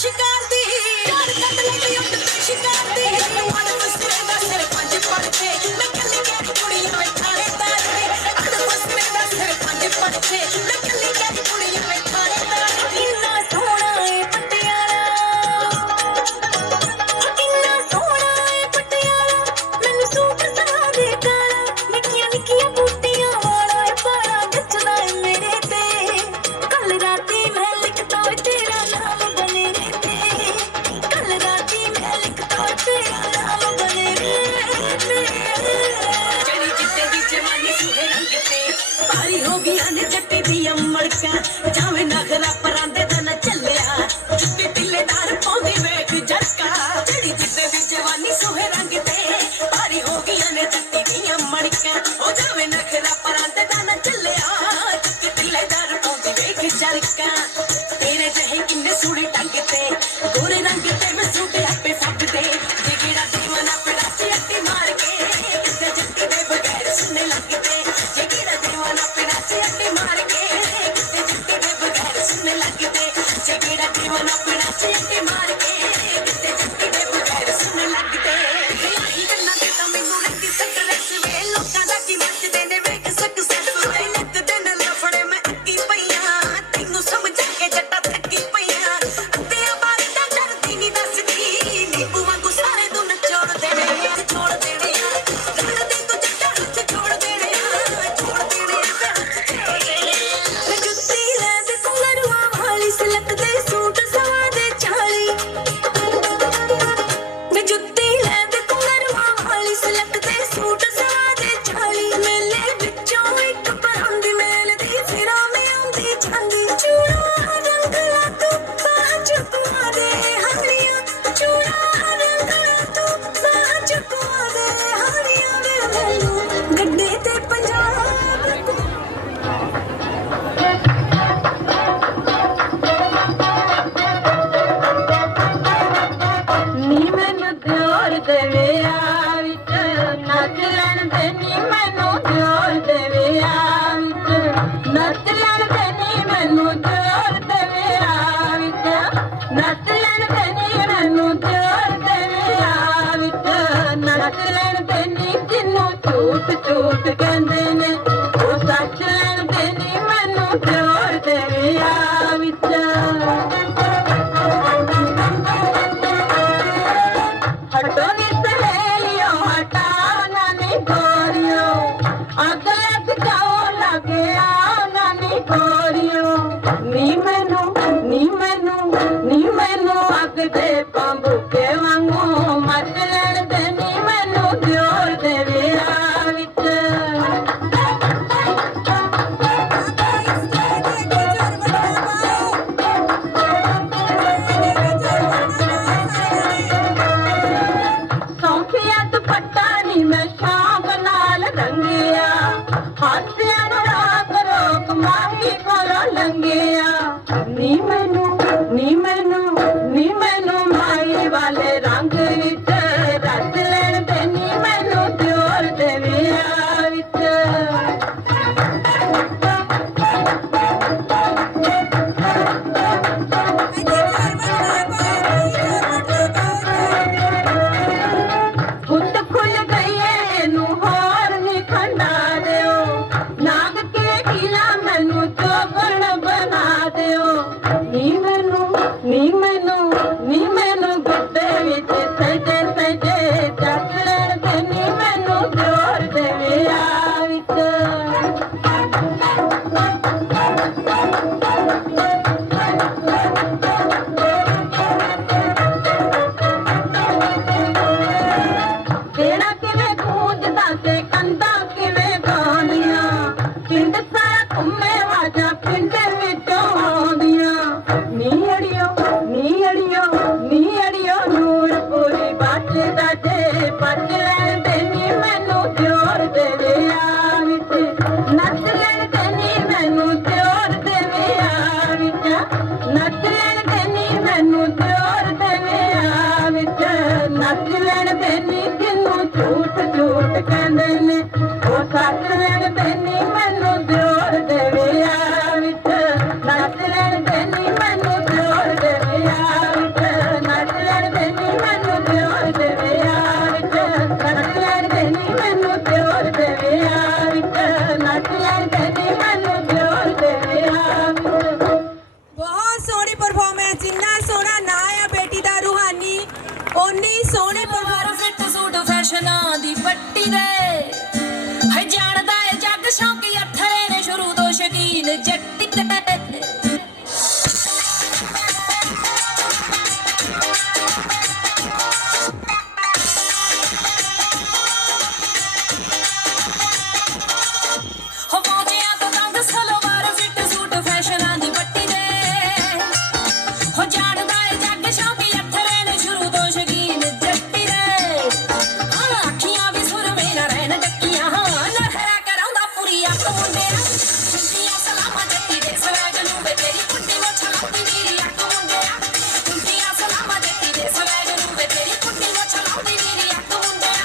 ਸ਼ਿਕਾਰ ਦੀ ਤੇ ਨੀ ਮੈਨੂੰ ਦਿਓਰ ਦੇ ਵਿਆਹ ਵਿੱਚ ਨੱਚ ਲੈਣ ਤੇ ਨੀ ਮੈਨੂੰ ਦਿਓਰ ਦੇ ਵਿਆਹ ਵਿੱਚ ਨੱਚ ਲੈਣ ਤੇ ਨੀ ਮੈਨੂੰ ਦਿਓਰ ਦੇ ਵਿਆਹ ਵਿੱਚ ਨੱਚ ਲੈਣ ਤੇ ਨੀ ਜਿਹਨੂੰ ਝੂਠ ਝੂਠ ਕਹਿੰਦੇ ਨੇ ਉਹ ਸੱਚ ਲੈਣ ਤੇ ਨੀ ਮੈਨੂੰ ਦਿਓਰ ਦੇ ਵਿਆਹ ਵਿੱਚ हटो नी सहेलियो हटाओ नानी गोरियो अग लग जाओ लगे आओ नानी गोरियो नी मैनू अग दे पंबूके वांगू मच लैण दे नी मैनू दियोर दे विआह विच ਸੌਂਫੀਆ ਦੁਪੱਟਾ ਨੀ ਮੈਂ ਸ਼ਾਮ ਨਾਲ ਰੰਗਿਆ ਹਾਸਿਆਂ ਨੂੰ ਰਾਤ ਰੋਕ ਮਾਹੀ ਕੋਲੋਂ ਲੰਘਿਆ ਨੀ ਮੈਨੂੰ ਮਾਈ ਵਾਲੇ ਰੰਗ ਵਿੱਚ ਰੱਜ ਲੈਣ ਤੇ ਨੀ ਮੈਨੂੰ ਦਿਓਰ ਦੇ ਵਿਆਹ ਵਿੱਚ ਗੁੱਤ ਖੁੱਲ ਗਈ ਏ ਇਹਨੂੰ ਹੋਰ ਨੀ ਖੰਡਾ ਦਿਓ ਨਾਗ ਕੇ ਕੀਲਾ ਮੈਨੂੰ ਚੋਗਣ ਬਣਾ ਦਿਓ ਨੀ ਮੈਨੂੰ ਗੁੱਤੇ ਵਿੱਚ ਸਜੇ ਸਜੇ ਜੱਟ ਲੈਣ ਤੇ ਨੀ ਮੈਨੂੰ ਦਿਓਰ ਦੇ ਵਿਆਹ ਵਿੱਚ ਦੇਣਾ ਕਿਵੇਂ ਗੂੰਜਦਾ ਤੇ ਕੰਧਾਂ ਕਿਵੇਂ ਗਾਉਂਦੀਆਂ ਪਿੰਡ ਸਾਰਾ ਘੁੰਮੇ ਵਾਜਾਂ ਪਿੰਡ ਵਿੱਚੋਂ ਆਉਂਦੀਆਂ ਨੀ ਅੜੀਓ ਨੂਰਪੁਰੀ ਬਚਦਾ ਜੇ ਬਚ ਲੈਣ ਤੇ ਨੀ ਮੈਨੂੰ ਦਿਓਰ ਦੇ ਵਿਆਹ ਵਿੱਚ ਨੱਚ ਲੈਣ ਤੇ ਨੀ ਮੈਨੂੰ ਦਿਓਰ ਦੇ ਵਿਆਹ ਵਿੱਚ ਨੱਚ ਲੈਣ ਤੇ ਨੀ ਮੈਨੂੰ ਦਿਓਰ ਦੇ ਵਿਆਹ ਵਿੱਚ ਨੱਚ ਲੈਣ ਤੇ ਨੀ ਜਿਹਨੂੰ ਝੂਠ ਝੂਠ ਕਹਿੰਦੇ ਨੇ ਉਹ ਸੱਚ ਲੈਣ ਤੇ ਨੀ ਮੈਨੂੰ ਦਿਓਰ ਦੇ ਵਿਆਹ ਵਿੱਚ ਨੱਚ ਲੈਣ ਤੇ ਨੀ ਮੈਨੂੰ ਦਿਓਰ ਦੇ ਵਿਆਹ ਵਿੱਚ ਨੱਚ ਲੈਣ ਤੇ ਨੀ ਮੈਨੂੰ ਦਿਓਰ ਦੇ ਵਿਆਹ ਵਿੱਚ ਨੱਚ ਲੈਣ ਤੇ ਨੀ ਮੈਨੂੰ ਦਿਓਰ ਦੇ ਵਿਆਹ ਵਿੱਚ ਨੱਚ ਲੈਣ ਤੇ ਨੀ ਮੈਨੂੰ ਦਿਓਰ ਦੇ ਵਿਆਹ ਵਿੱਚ ਬਹੁਤ ਸੋਹਣੀ ਪਰਫਾਰਮੈਂਸ ਜਿੰਨਾ ਸੋਹਣਾ ਨਾਂ ਆ ਬੇਟੀ ਦਾ ਰੂਹਾਨੀ ਓਨੀ ਸੋਹਣੇ ਫਿੱਟ ਸੂਟ ਫੈਸ਼ਨਾਂ ਦੀ ਪੱਟੀ ਦੇ ਹੈ ਜਾਣਦਾ ਏ ਜੱਗ ਸ਼ੌਕੀ ਅਥਰੇ ਨੇ ਸ਼ੁਰੂ ਤੋਂ ਸ਼ਕੀਨ ਜੱਟੀ ਦੇ ਹੋ ਪੌਂਦਿਆਂ ਤੋਂ ਤੰਗ ਸਲਵਾਰ ਫਿੱਟ ਸੂਟ ਫੈਸ਼ਨਾਂ ਦੀ ਪੱਟੀ ਦੇ ਹੋ ਜਾਣਦਾ ਏ ਜੱਗ ਸ਼ੌਕੀ ਅਥਰੇ ਨੇ ਸ਼ੁਰੂ ਤੋਂ ਸ਼ਕੀਨ ਜੱਟੀ ਦੇ ਅੱਖੀਆਂ ਵੀ ਸੁਰਮੇ ਨਾ ਰਹਿਣ ਡੱਕੀਆਂ ਲਹਿਰਾ ਕਰਾਉਂਦਾ ਪੂਰੀ ਅੱਖ ਮੁੰਡਿਆ ਕੁੰਡੀਆਂ ਸਲਾਮਾਂ ਜੱਟੀ ਦੇ ਸਵੈਗ ਨੂੰ ਵੇ ਤੇਰੀ ਕੁੰਡੀ ਮੁੱਛ ਲਾਉਂਦੀ ਮੇਰੀ ਅੱਖ ਮੁੰਡਿਆ ਕੁੰਡੀਆਂ ਸਲਾਮਾਂ ਜੱਟੀ ਦੇ ਸਵੈਗ ਨੂੰ ਵੇ ਤੇਰੀ ਕੁੰਡੀ ਮੁੱਛ ਲਾਉਂਦੀ ਮੇਰੀ ਅੱਖ ਮੁੰਡਿਆ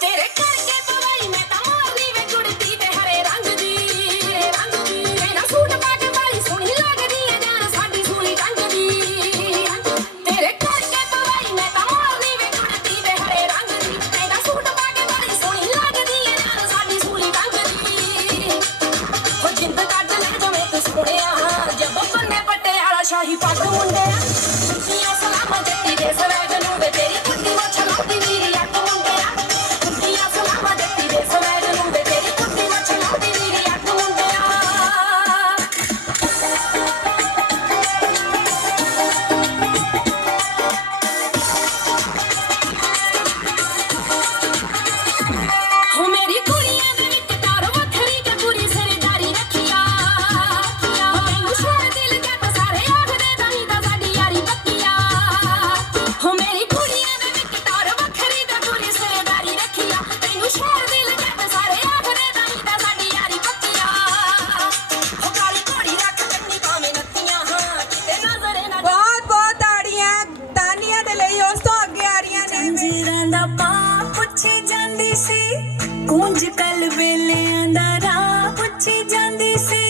ਤੇਰੇ ਕਰਕੇ ਪਵਾਈ ਮੈਂ ਤਾਂ ਮਾਰਨੀ ਵੇ ਕੁੜਤੀ ਤੇ ਹਰੇ ਰੰਗ ਦੀ ਨਾ ਸੂਟ ਪਾ ਕੇ ਬਾਈ ਸੋਹਣੀ ਲੱਗਦੀ ਏ ਜਾਨ ਸਾਡੀ ਸੂਈ ਟੰਗ ਦੀ ਤੇਰੇ ਕਰਕੇ ਪਵਾਈ ਮੈਂ ਗੂੰਜ ਕਲ ਵੇਲਿਆਂ ਦਾ ਰਾਹ ਪੁੱਛੀ ਜਾਂਦੀ ਸੀ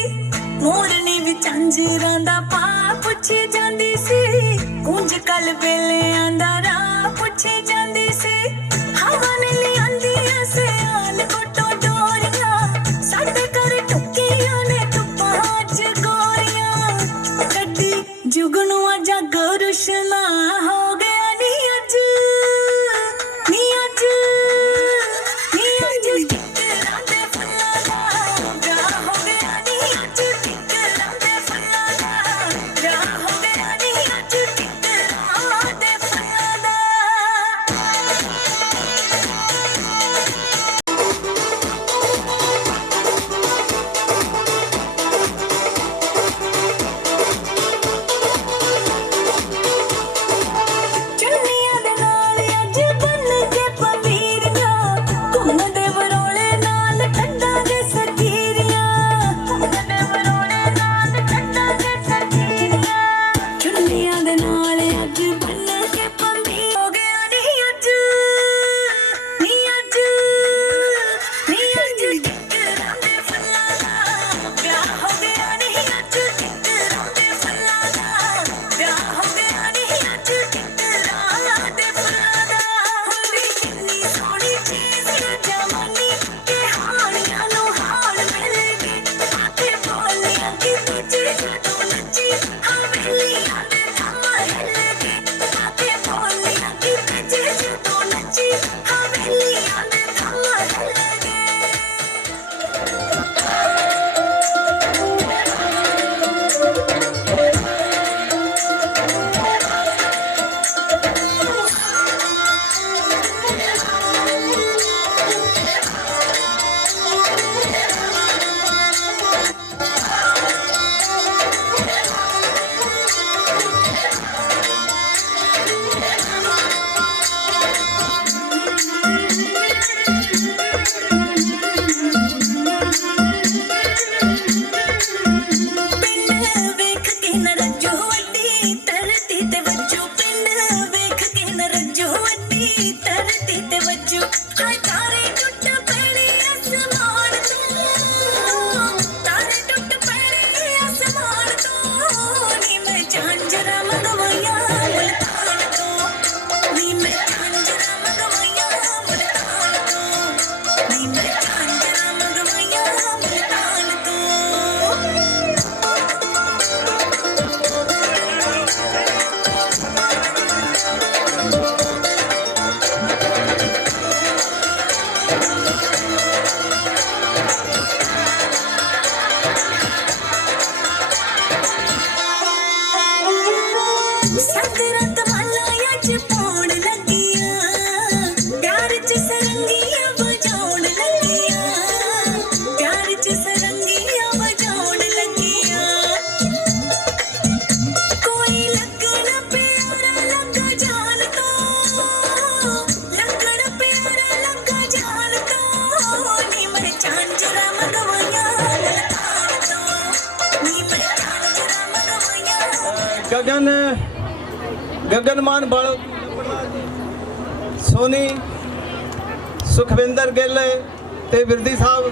ਮੋਰਨੀ ਵੀ ਝਾਂਜਰਾਂ ਦਾ ਪਾ ਪੁੱਛੀ ਜਾਂਦੀ ਸੀ ਗੂੰਜ ਕਲ ਵੇਲਿਆਂ ਦਾ ਰਾਹ ਪੁੱਛੀ ਜਾਂਦੀ ਸੀ ਹਵਾ ਨੇ ਲਿਆਂਦੀਆਂ ਸਿਆਲ ਕੋਟੋ ਡੋਰੀਆਂ ਸਾਡੇ ਘਰ ਟੁੱਕੀਆਂ ਨੇ ਧੁੱਪਾਂ 'ਚ ਗੋਰੀਆਂ ਕੱਢੀ ਜੁਗਨੂਆ ਜੱਗ ਰੁਸ਼ਨਾ ਹੋ ਗਿਆ ਨੀ ਅੱਜ ਨੀ ਅੱਜ ਨੀ ਅੱਜ ਟਿਕਰਾਂ ਦੇ ਫੁੱਲਾਂ ਦਾ ਵਿਆਹ ਹੋ ਗਿਆ ਨੀ ਅੱਜ ਟਿਕਰਾਂ ਦੇ ਫੁੱਲਾਂ ਦਾ ਵਿਆਹ ਹੋ ਗਿਆ ਨੀ ਅੱਜ ਟਿਕਰਾਂ ਦੇ ਫੁੱਲਾਂ ਦਾ ਚੁੰਨੀਆਂ ਦੇ ਨਾਲ ਅੱਜ ਬੰਨ ਕੇ ਪਨੀਰੀਆਂ ਘੁੰਮਦੇ ਵਰੋਲੇ ਨਾਲ ਕੱਢਾਂਗੇ ਸਕੀਰੀਆਂ ਘੁੰਮਦੇ ਵਰੋਲੇ ਨਾਲ ਕੱਢਾਂਗੇ ਸਕੀਰੀਆਂ ਚੁੰਨੀਆਂ ਦੇ ਨਾਲ ਅੱਜ ਬੰਨ ਕੇ ਪਨੀਰੀ ਹੋ ਗਿਆ ਨੀ ਅੱਜ ਨੀ ਅੱਜ ਨੀ ਅੱਜ ਟਿਕਰਾਂ ਦੇ ਫੁੱਲਾਂ ਦਾ ਵਿਆਹ ਹੋ ਗਿਆ ਨੀ ਅੱਜ ਟਿਕਰਾਂ ਦੇ ਫੁੱਲਾਂ ਦਾ ਵਿਆਹ ਹੋ ਗਿਆ ਨੀ ਅੱਜ ਟਿਕਰਾਂ ਦੇ ਫੁੱਲਾਂ ਦਾ ਹੁੰਦੀ ਕਿੰਨੀ ਸੋਹਣੀ ਚੀਜ਼ ਹੈ ਜਵਾਨੀ ਕਿ ਹਾਣੀਆਂ ਨੂੰ ਹਾਣ ਮਿਲ ਗਏ ਆਖੇ ਬੋਲੀਆਂ ਕਿ ਤੁਝੇ ਜਦੋਂ ਨੱਚੀ ਹਵੇਲੀਆਂ ਦੇ ਥੰਮ ਹਿੱਲ ਗਏ ਆਖੇ ਬੋਲੀਆਂ ਕਿ ਤੁਝੇ ਜਦੋਂ ਨੱਚੀ ਹਵੇਲੀਆਂ ਦੇ ਥੰਮ ਹਿੱਲ ਗਏ ਪਿੰਡ ਵੇਖ ਕੇ ਨ ਰੱਜੋ ਵੱਡੀ ਧਰਤੀ ਤੇ ਵੱਜੋ ਪਿੰਡ ਵੇਖ ਕੇ ਨ ਰੱਜੋ ਵੱਡੀ ਧਰਤੀ ਤੇ ਵੱਜੋ ਹਾਏ ਤਾਰੇ ਟੁੱਟ ਪੈਣੇ ਅਸਮਾਨ ਤੋਂ ਤਾਰੇ ਟੁੱਟ ਪੈਣੇ ਅਸਮਾਨ ਤੋਂ ਨੀ ਮੈਂ ਝਾਂਜਰਾਂ ਮੰਗਵਾਈਆਂ ਮੁਲਤਾਨ ਤੋਂ ਨੀ ਮੈਂ ਝਾਂਜਰਾਂ ਮੰਗਵਾਈਆਂ ਮੁਲਤਾਨ ਤੋਂ ਨੀ ਮੈਂ ਝਾਂਜਰਾਂ ਮੰਗਵਾਈਆਂ ਮੁਲਤਾਨ ਤੋਂ ਸੰਗਰਤ ਮਾਲਾ ਅੱਜ ਪਾਉਣ ਲੱਗੀਆਂ ਪਿਆਰ 'ਚ ਸਰੰਗੀਆਂ ਵਜਾਉਣ ਲੱਗੀਆਂ ਪਿਆਰ 'ਚ ਸਰੰਗੀਆਂ ਵਜਾਉਣ ਲੱਗੀਆਂ ਕੋਈ ਲੱਗਣ ਪਿਆਰਾ ਲੱਗ ਜਾਣ ਤੋਂ ਲੱਗਣ ਪਿਆਰਾ ਲੱਗ ਜਾਣ ਤੋਂ ਨੀ ਮੈਂ ਝਾਂਜਰਾਂ ਮੰਗਵਾਈਆਂ ਮੁਲਤਾਨ ਤੋਂ ਨੀ ਮੈਂ ਝਾਂਜਰਾਂ ਮੰਗਵਾਈਆਂ ਗਗਨਮਾਨ ਬਾਲ ਸੋਨੀ ਸੁਖਵਿੰਦਰ ਗਿੱਲ ਤੇ ਵਿਰਦੀ ਸਾਹਿਬ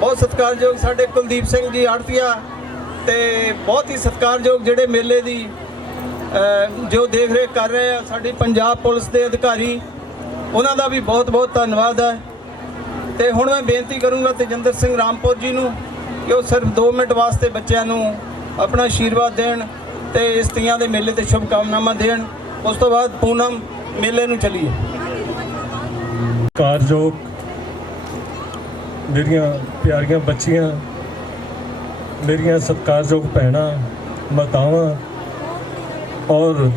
ਬਹੁਤ ਸਤਿਕਾਰਯੋਗ ਸਾਡੇ ਕੁਲਦੀਪ ਸਿੰਘ ਜੀ ਆੜਤੀਆ ਤੇ ਬਹੁਤ ਹੀ ਸਤਿਕਾਰਯੋਗ ਜਿਹੜੇ ਮੇਲੇ ਦੀ ਜੋ ਦੇਖ ਰੇਖ ਕਰ ਰਹੇ ਆ ਸਾਡੀ ਪੰਜਾਬ ਪੁਲਿਸ ਦੇ ਅਧਿਕਾਰੀ ਉਹਨਾਂ ਦਾ ਵੀ ਬਹੁਤ ਬਹੁਤ ਧੰਨਵਾਦ ਹੈ ਤੇ ਹੁਣ ਮੈਂ ਬੇਨਤੀ ਕਰੂੰਗਾ ਤੇਜਿੰਦਰ ਸਿੰਘ ਰਾਮਪੁਰ ਜੀ ਨੂੰ ਕਿ ਉਹ ਸਿਰਫ 2 ਮਿੰਟ ਵਾਸਤੇ ਬੱਚਿਆਂ ਨੂੰ ਆਪਣਾ ਆਸ਼ੀਰਵਾਦ ਦੇਣ ਤੇ ਇਸ ਤੀਆਂ ਦੇ ਮੇਲੇ ਤੇ ਸ਼ੁਭ ਕਾਮਨਾਵਾਂ ਦੇਣ ਉਸ ਤੋਂ ਬਾਅਦ ਪੂਨਮ ਮੇਲੇ ਨੂੰ ਚੱਲੀਏ ਕਾਰਜੋਗ ਮੇਰੀਆਂ ਪਿਆਰੀਆਂ ਬੱਚੀਆਂ ਮੇਰੀਆਂ ਸਤਿਕਾਰਯੋਗ ਭੈਣਾਂ ਮਾਤਾਵਾਂ ਔਰ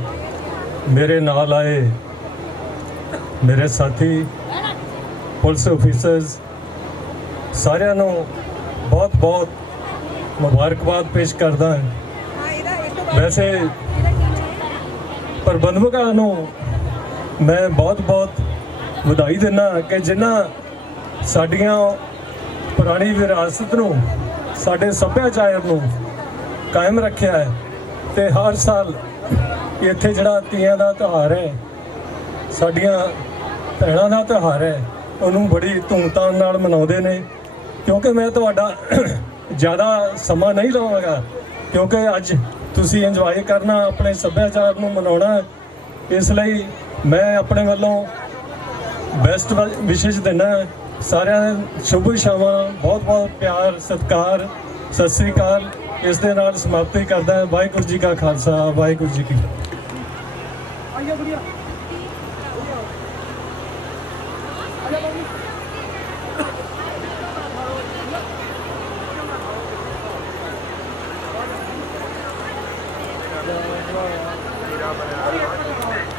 ਮੇਰੇ ਨਾਲ ਆਏ ਮੇਰੇ ਸਾਥੀ ਪੁਲਿਸ ਅਫੀਸਰਸ ਸਾਰਿਆਂ ਨੂੰ ਬਹੁਤ ਬਹੁਤ ਮੁਬਾਰਕਬਾਦ ਪੇਸ਼ ਕਰਦਾ ਹਾਂ ਵੈਸੇ ਪ੍ਰਬੰਧਕਾਂ ਨੂੰ ਮੈਂ ਬਹੁਤ ਬਹੁਤ ਵਧਾਈ ਦਿੰਦਾ ਕਿ ਜਿਨ੍ਹਾਂ ਸਾਡੀਆਂ ਪੁਰਾਣੀ ਵਿਰਾਸਤ ਨੂੰ ਸਾਡੇ ਸੱਭਿਆਚਾਰ ਨੂੰ ਕਾਇਮ ਰੱਖਿਆ ਹੈ ਤੇ ਹਰ ਸਾਲ ਇੱਥੇ ਜਿਹੜਾ ਤੀਆਂ ਦਾ ਤਿਉਹਾਰ ਹੈ ਸਾਡੀਆਂ ਭੈਣਾਂ ਦਾ ਤਿਉਹਾਰ ਹੈ ਉਹਨੂੰ ਬੜੀ ਧੂਮਧਾਮ ਨਾਲ ਮਨਾਉਂਦੇ ਨੇ। ਕਿਉਂਕਿ ਮੈਂ ਤੁਹਾਡਾ ਜ਼ਿਆਦਾ ਸਮਾਂ ਨਹੀਂ ਲਵਾਂਗਾ, ਕਿਉਂਕਿ ਅੱਜ ਤੁਸੀਂ ਇੰਜੋਏ ਕਰਨਾ, ਆਪਣੇ ਸੱਭਿਆਚਾਰ ਨੂੰ ਮਨਾਉਣਾ। ਇਸ ਲਈ ਮੈਂ ਆਪਣੇ ਵੱਲੋਂ ਬੈਸਟ ਵਿਸ਼ੇਸ਼ ਦਿੰਦਾ। ਸਾਰਿਆਂ ਨੂੰ ਸ਼ੁਭ ਸ਼ਾਮਾਂ, ਬਹੁਤ ਬਹੁਤ ਪਿਆਰ ਸਤਿਕਾਰ, ਸਤਿ ਸ੍ਰੀ ਅਕਾਲ। ਇਸ ਦੇ ਨਾਲ ਸਮਾਪਤੀ ਕਰਦਾ। ਵਾਹਿਗੁਰੂ ਜੀ ਕਾ ਖਾਲਸਾ, ਵਾਹਿਗੁਰੂ ਜੀ ਕੀ ਫਤਿਹ।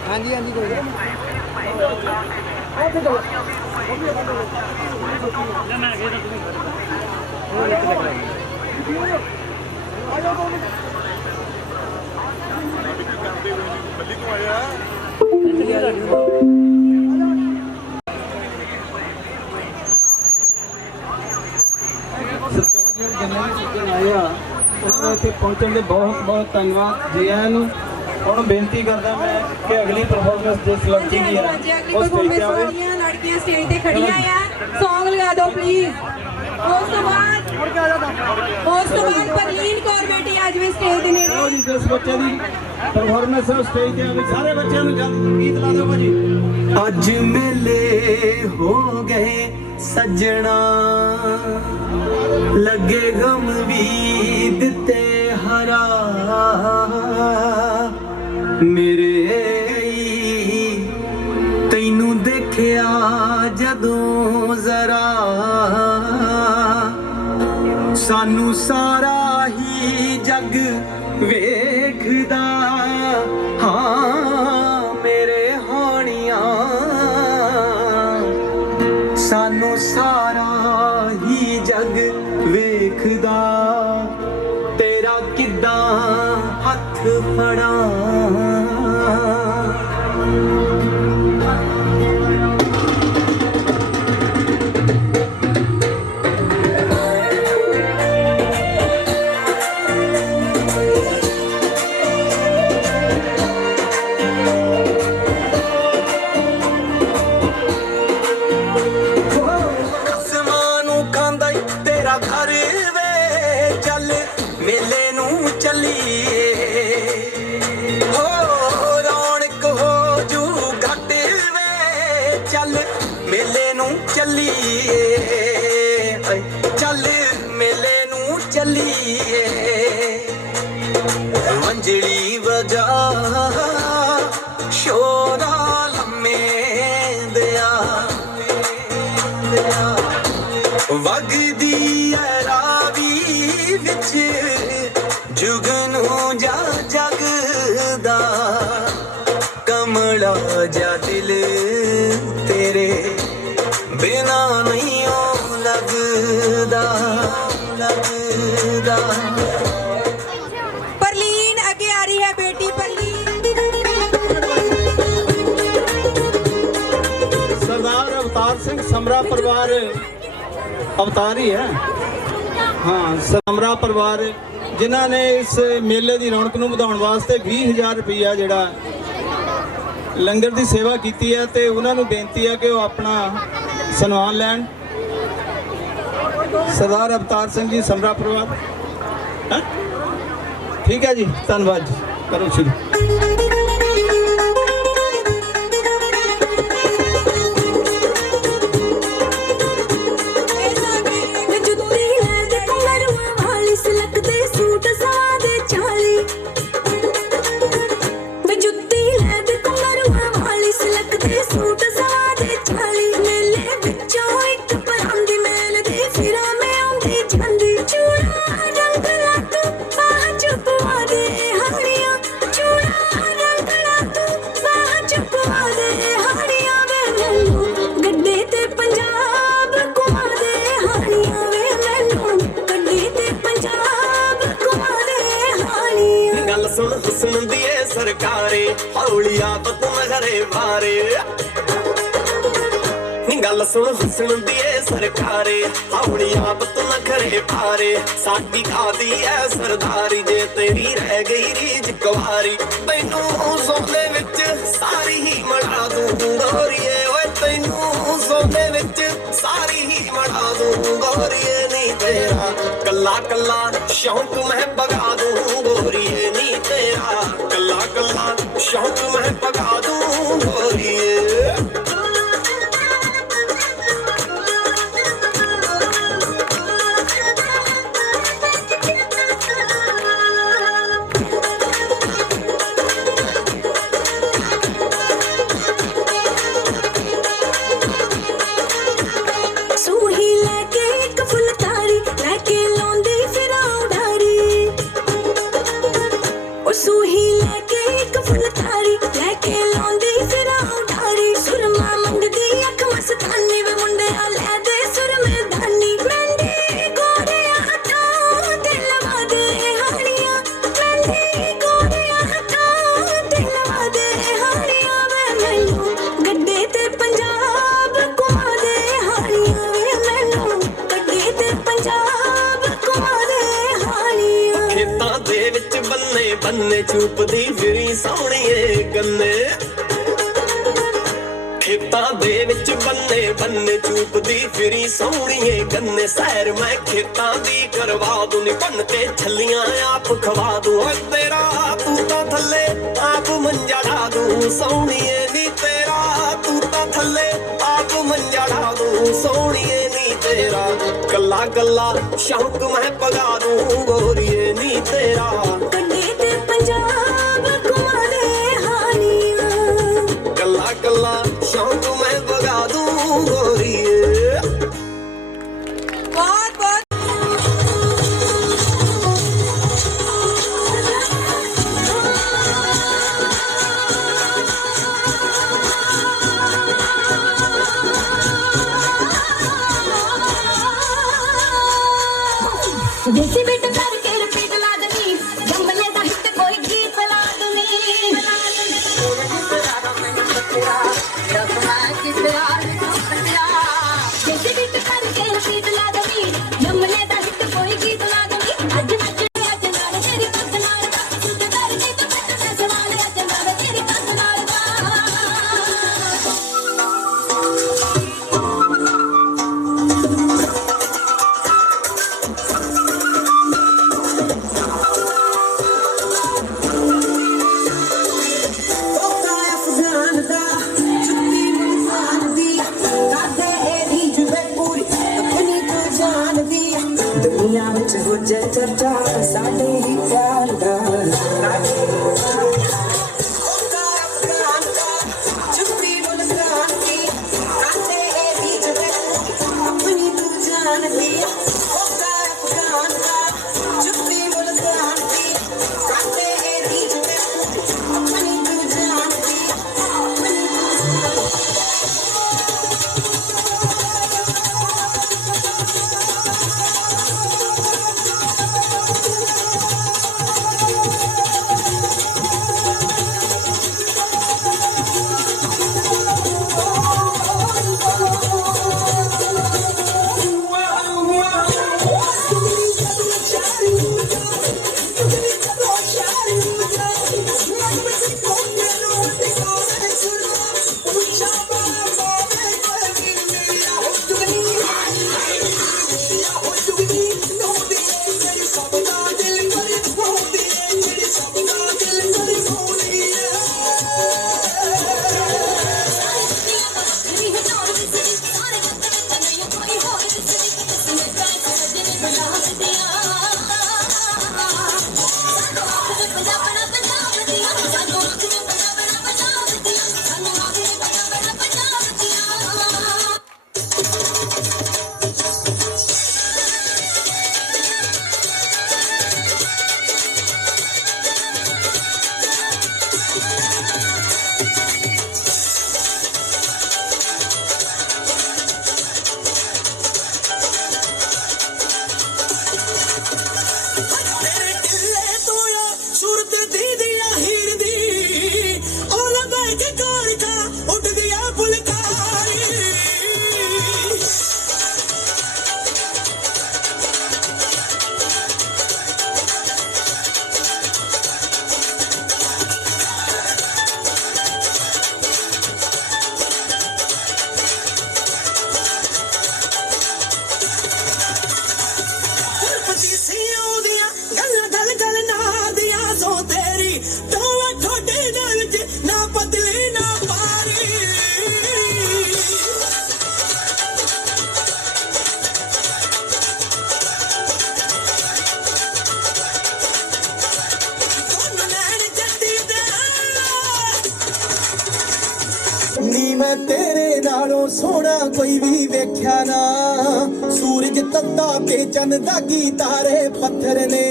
ਹਾਂਜੀ ਹਾਂਜੀ ਕੋਈ ਨਹੀਂ। ਇੱਥੇ ਪਹੁੰਚਣ ਦੇ ਬਹੁਤ ਬਹੁਤ ਧੰਨਵਾਦ ਜੀ ਆਇਆਂ ਨੂੰ। ਹੁਣ ਬੇਨਤੀ ਕਰਦਾ ਮੈਂ ਕਿ ਅਗਲੀ ਪਰਫਾਰਮੈਂਸ ਜਿਸ ਲੜਕੀ ਦੀ ਹੈ ਉਹ ਸਟੇਜ ਤੇ ਆਵੇ। ਲੜਕੀਆਂ ਸਟੇਜ ਤੇ ਖੜੀਆਂ ਆ, ਸੌਂਗ ਲਗਾ ਦਿਓ ਪਲੀਜ਼। ਉਸ ਤੋਂ ਬਾਅਦ ਪਰਲੀਨ ਕੌਰ ਬੇਟੀ ਆ ਜਾਵੇ ਸਟੇਜ ਦੇ ਨੇੜੇ। ਲਓ ਜੀ, ਜਿਸ ਬੱਚੇ ਦੀ ਪਰਫਾਰਮੈਂਸ ਹੈ ਉਹ ਸਟੇਜ ਤੇ ਆਵੇ। ਸਾਰੇ ਬੱਚਿਆਂ ਨੂੰ ਗੀਤ ਲਾ ਦਿਓ ਭਾਜੀ। ਅੱਜ ਮੇਲੇ ਹੋ ਗਏ ਸੱਜਣਾ, ਲੱਗੇ ਗਮ ਵੀ ਦਿੱਤੇ ਹਰਾ, ਮੇਰੇ ਤੈਨੂੰ ਦੇਖਿਆ ਜਦੋਂ ਜ਼ਰਾ, ਸਾਨੂੰ ਸਾਰਾ ਹੀ ਜੱਗ ਵੇਖਦਾ, ਹਾਂ ਮੇਰੇ ਹਾਣੀਆਂ, ਸਾਨੂੰ ਸਾਰਾ ਹੀ ਜੱਗ ਵੇਖਦਾ, ਤੇਰਾ ਕਿੱਦਾਂ ਹੱਥ ਫੜਾਂ। ਵੰਜੜੀ ਵਜਾ ਸ਼ੋਰਾ ਲੰਮੇ ਦਿਆ, ਵਗਦੀ ਐ ਰਾਵੀ ਵਿੱਚ ਜੁਗਨੂ ਜਾ ਜਗਦਾ, ਕਮਲਾ ਜਾ ਦਿਲ ਤੇਰੇ ਬਿਨਾ ਨਹੀਂ ਲੱਗਦਾ, ਲੱਗਦਾ। परलीन आगे आ रही है बेटी परलीन। सरदार अवतार सिंह समरा परिवार अवतार ही है, हाँ समरा परिवार, जिन्हों ने इस मेले की रौनक नूं वधाउण वास्ते 20,000 रुपया जिहड़ा लंगर की सेवा की है, तो उन्होंने बेनती है कि वो अपना सन्मान लैन। सरदार अवतार सिंह जी समरा परिवार, है? ठीक है जी, धन्यवाद जी, करो शुरू। सरकारे हौली आप तुम घरे भारे, गल सुन हुस्न दिए सरकारे हौली आप तुम घरे भारे, साडी खादी है सरदारी जे तेरी रह गई रीज कुवारी, तैनू सोने विच सारी ही मड़ा दूं गोरीए, ओए तैनू सोने विच गोरिए नी तेरा कल्ला कल्ला शौक मैं भगा दूं गोरिए नी तेरा कल्ला कल्ला शौक मैं भगा दूं गोरिए ਬੰਨੇ ਚੂਪਦੀ ਫਿਰੀ ਸੋਹਣੀਏ ਗੰਨੇ ਖੇਤਾਂ ਦੇ ਵਿੱਚ ਬੰਨੇ ਚੂਪਦੀ ਫਿਰੀ ਸੋਹਣੀਏ ਗੰਨੇ ਸੈਰ ਮੈਂ ਖੇਤਾਂ ਦੀ ਕਰਵਾ ਦੂੰ ਨੀ ਭੰਨ ਕੇ ਛੱਲੀਆਂ ਆਪ ਖਵਾ ਦੂੰ ਓਏ ਤੇਰਾ ਤੂੰ ਤਾਂ ਥੱਲੇ ਆਪ ਮੰਜਾ ਢਾ ਦੂੰ ਸੋਹਣੀਏ ਨੀ ਤੇਰਾ ਤੂੰ ਤਾਂ ਥੱਲੇ ਆਪ ਮੰਜਾ ਢਾ ਦੂੰ ਸੋਹਣੀਏ ਨੀ ਤੇਰਾ ਕੱਲਾ ਕੱਲਾ ਸ਼ੌਕ ਮੈਂ ਭਗਾ ਦੂੰ ਗੋਰੀਏ ਨੀ ਤੇਰਾ कल्ला शौक मैं भगा दूं गोरिए बहुत बहुत देसी बीट करके रिपीट ला दनी जमले दा हिट कोई गीत ला दनी देसी बीट करके रिपीट ला दनी जमले दा हिट कोई गीत ला दनी अज नचड़े अज नाल तेरी पग नाल दा सुध करनी तो बैठ ते सवाल अज नाल तेरी पग नाल दा दुनिया विच हो जाए चर्चा साडे ही प्यार दा चुप्पी बोल क्रांति काटे एदी जबे अपनी तू जान दी होता अफगान का चुप्पी बोल क्रांति काटे एदी जबे अपनी तू जान दी ਬਦਲੀ ਨਾ ਪਾਰੀ ਨੀ ਮੈਂ ਤੇਰੇ ਨਾਲੋਂ ਸੋਹਣਾ ਕੋਈ ਵੀ ਵੇਖਿਆ ਨਾ ਸੂਰਜ ਤੱਤਾ ਤੇ ਚੰਨ ਦਾਗੀ ਤਾਰੇ ਪੱਥਰ ਨੇ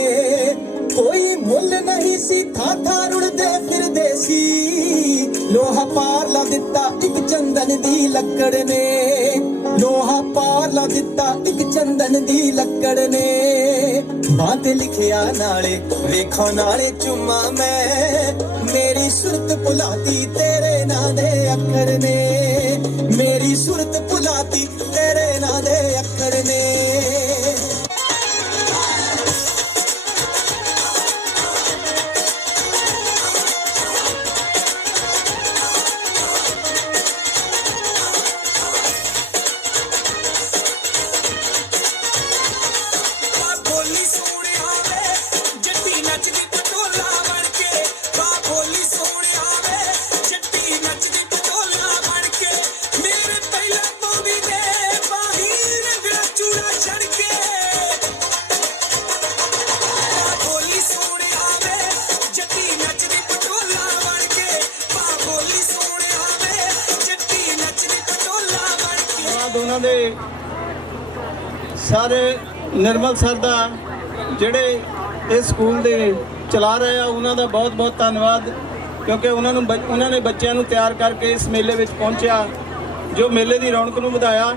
ਕੋਈ ਮੁੱਲ ਨਹੀਂ ਸੀ ਥਾਂ ਰੁੜਦੇ ਫਿਰਦੇ ਸੀ ਲੋਹਾ ਪਾਰ ਲਾ ਦਿੱਤਾ ਇੱਕ ਚੰਦਨ ਦੀ ਲੱਕੜ ਨੇ ਲੋਹਾ ਪਾਰ ਲਾ ਦਿੱਤਾ ਇੱਕ ਚੰਦਨ ਦੀ ਲੱਕੜ ਨੇ ਬਾਂਹ ਤੇ ਲਿਖਿਆ ਨਾਲੇ ਵੇਖੋ ਨਾਲੇ ਚੁੰਮਾ ਮੈਂ ਮੇਰੀ ਸੁਰਤ ਭੁਲਾਤੀ ਤੇਰੇ ਨਾਂ ਦੇ ਅੱਖਰ ਨੇ ਮੇਰੀ ਸੁਰਤ ਭੁਲਾਤੀ ਤੇਰੇ ਨਾਂ ਦੇ ਅੱਖਰ ਨੇ ਉਹਨਾਂ ਦੇ ਸਾਰੇ ਨਿਰਮਲ ਸਰ ਦਾ ਜਿਹੜੇ ਇਸ ਸਕੂਲ ਦੇ ਚਲਾ ਰਹੇ ਆ ਉਹਨਾਂ ਦਾ ਬਹੁਤ ਬਹੁਤ ਧੰਨਵਾਦ ਕਿਉਂਕਿ ਉਹਨਾਂ ਨੇ ਬੱਚਿਆਂ ਨੂੰ ਤਿਆਰ ਕਰਕੇ ਇਸ ਮੇਲੇ ਵਿੱਚ ਪਹੁੰਚਿਆ ਜੋ ਮੇਲੇ ਦੀ ਰੌਣਕ ਨੂੰ ਵਧਾਇਆ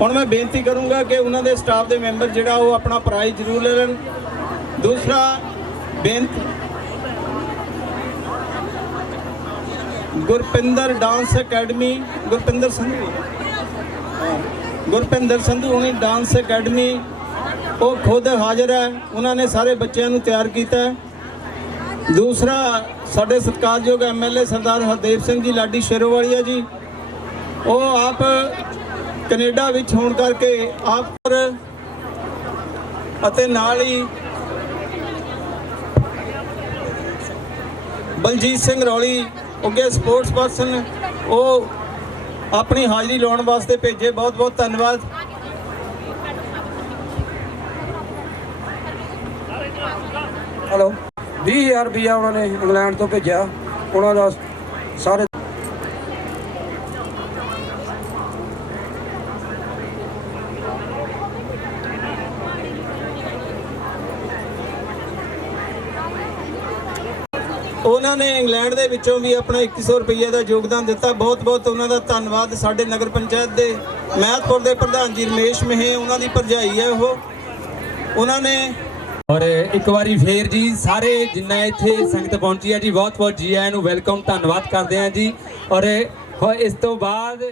ਹੁਣ ਮੈਂ ਬੇਨਤੀ ਕਰੂੰਗਾ ਕਿ ਉਹਨਾਂ ਦੇ ਸਟਾਫ ਦੇ ਮੈਂਬਰ ਜਿਹੜਾ ਉਹ ਆਪਣਾ ਪ੍ਰਾਈਜ਼ ਜ਼ਰੂਰ ਲੈ ਲੈਣ ਦੂਸਰਾ ਬੇਨਤੀ ਗੁਰਪਿੰਦਰ ਡਾਂਸ ਅਕੈਡਮੀ ਗੁਰਪਿੰਦਰ ਸੰਧੂ ਹੁਣੀ ਡਾਂਸ ਅਕੈਡਮੀ ਉਹ ਖੁਦ ਹਾਜ਼ਰ ਹੈ ਉਹਨਾਂ ਨੇ ਸਾਰੇ ਬੱਚਿਆਂ ਨੂੰ ਤਿਆਰ ਕੀਤਾ ਦੂਸਰਾ ਸਾਡੇ ਸਤਿਕਾਰਯੋਗ ਐਮਐਲਏ ਸਰਦਾਰ ਹਰਦੇਵ ਸਿੰਘ ਜੀ ਲਾਡੀ ਸ਼ੇਰੋਵਾਲੀਆ ਜੀ ਉਹ ਆਪ ਕੈਨੇਡਾ ਵਿੱਚ ਹੋਣ ਕਰਕੇ ਆਪ ਅਤੇ ਨਾਲ ਹੀ ਬਲਜੀਤ ਸਿੰਘ ਰੌਲੀ ਉੱਗੇ ਸਪੋਰਟਸ ਪਰਸਨ ਉਹ ਆਪਣੀ ਹਾਜ਼ਰੀ ਲਾਉਣ ਵਾਸਤੇ ਭੇਜੇ ਬਹੁਤ ਬਹੁਤ ਧੰਨਵਾਦ ਹੈਲੋ 20000 ਰੁਪਇਆ ਉਹਨਾਂ ਨੇ ਇੰਗਲੈਂਡ ਤੋਂ ਭੇਜਿਆ ਉਹਨਾਂ ਦਾ ਸਾਰੇ ਉਹਨਾਂ ਨੇ ਇੰਗਲੈਂਡ ਦੇ ਵਿੱਚੋਂ ਵੀ ਆਪਣਾ 2100 ਰੁਪਏ ਦਾ ਯੋਗਦਾਨ ਦਿੱਤਾ ਬਹੁਤ ਬਹੁਤ ਉਹਨਾਂ ਦਾ ਧੰਨਵਾਦ ਸਾਡੇ ਨਗਰ ਪੰਚਾਇਤ ਦੇ ਮਹਿਤਪੁਰ ਦੇ ਪ੍ਰਧਾਨ ਜੀ ਰਮੇਸ਼ ਮਹੇ ਉਹਨਾਂ ਦੀ ਭਰਜਾਈ ਹੈ ਉਹ ਉਹਨਾਂ ਨੇ ਔਰ ਇੱਕ ਵਾਰੀ ਫੇਰ ਜੀ ਸਾਰੇ ਜਿੰਨਾ ਇੱਥੇ ਸੰਗਤ ਪਹੁੰਚੀ ਹੈ ਜੀ ਬਹੁਤ ਬਹੁਤ ਜੀ ਆਇਆਂ ਨੂੰ ਵੈਲਕਮ ਧੰਨਵਾਦ ਕਰਦੇ ਹਾਂ ਜੀ ਔਰ ਇਸ ਤੋਂ ਬਾਅਦ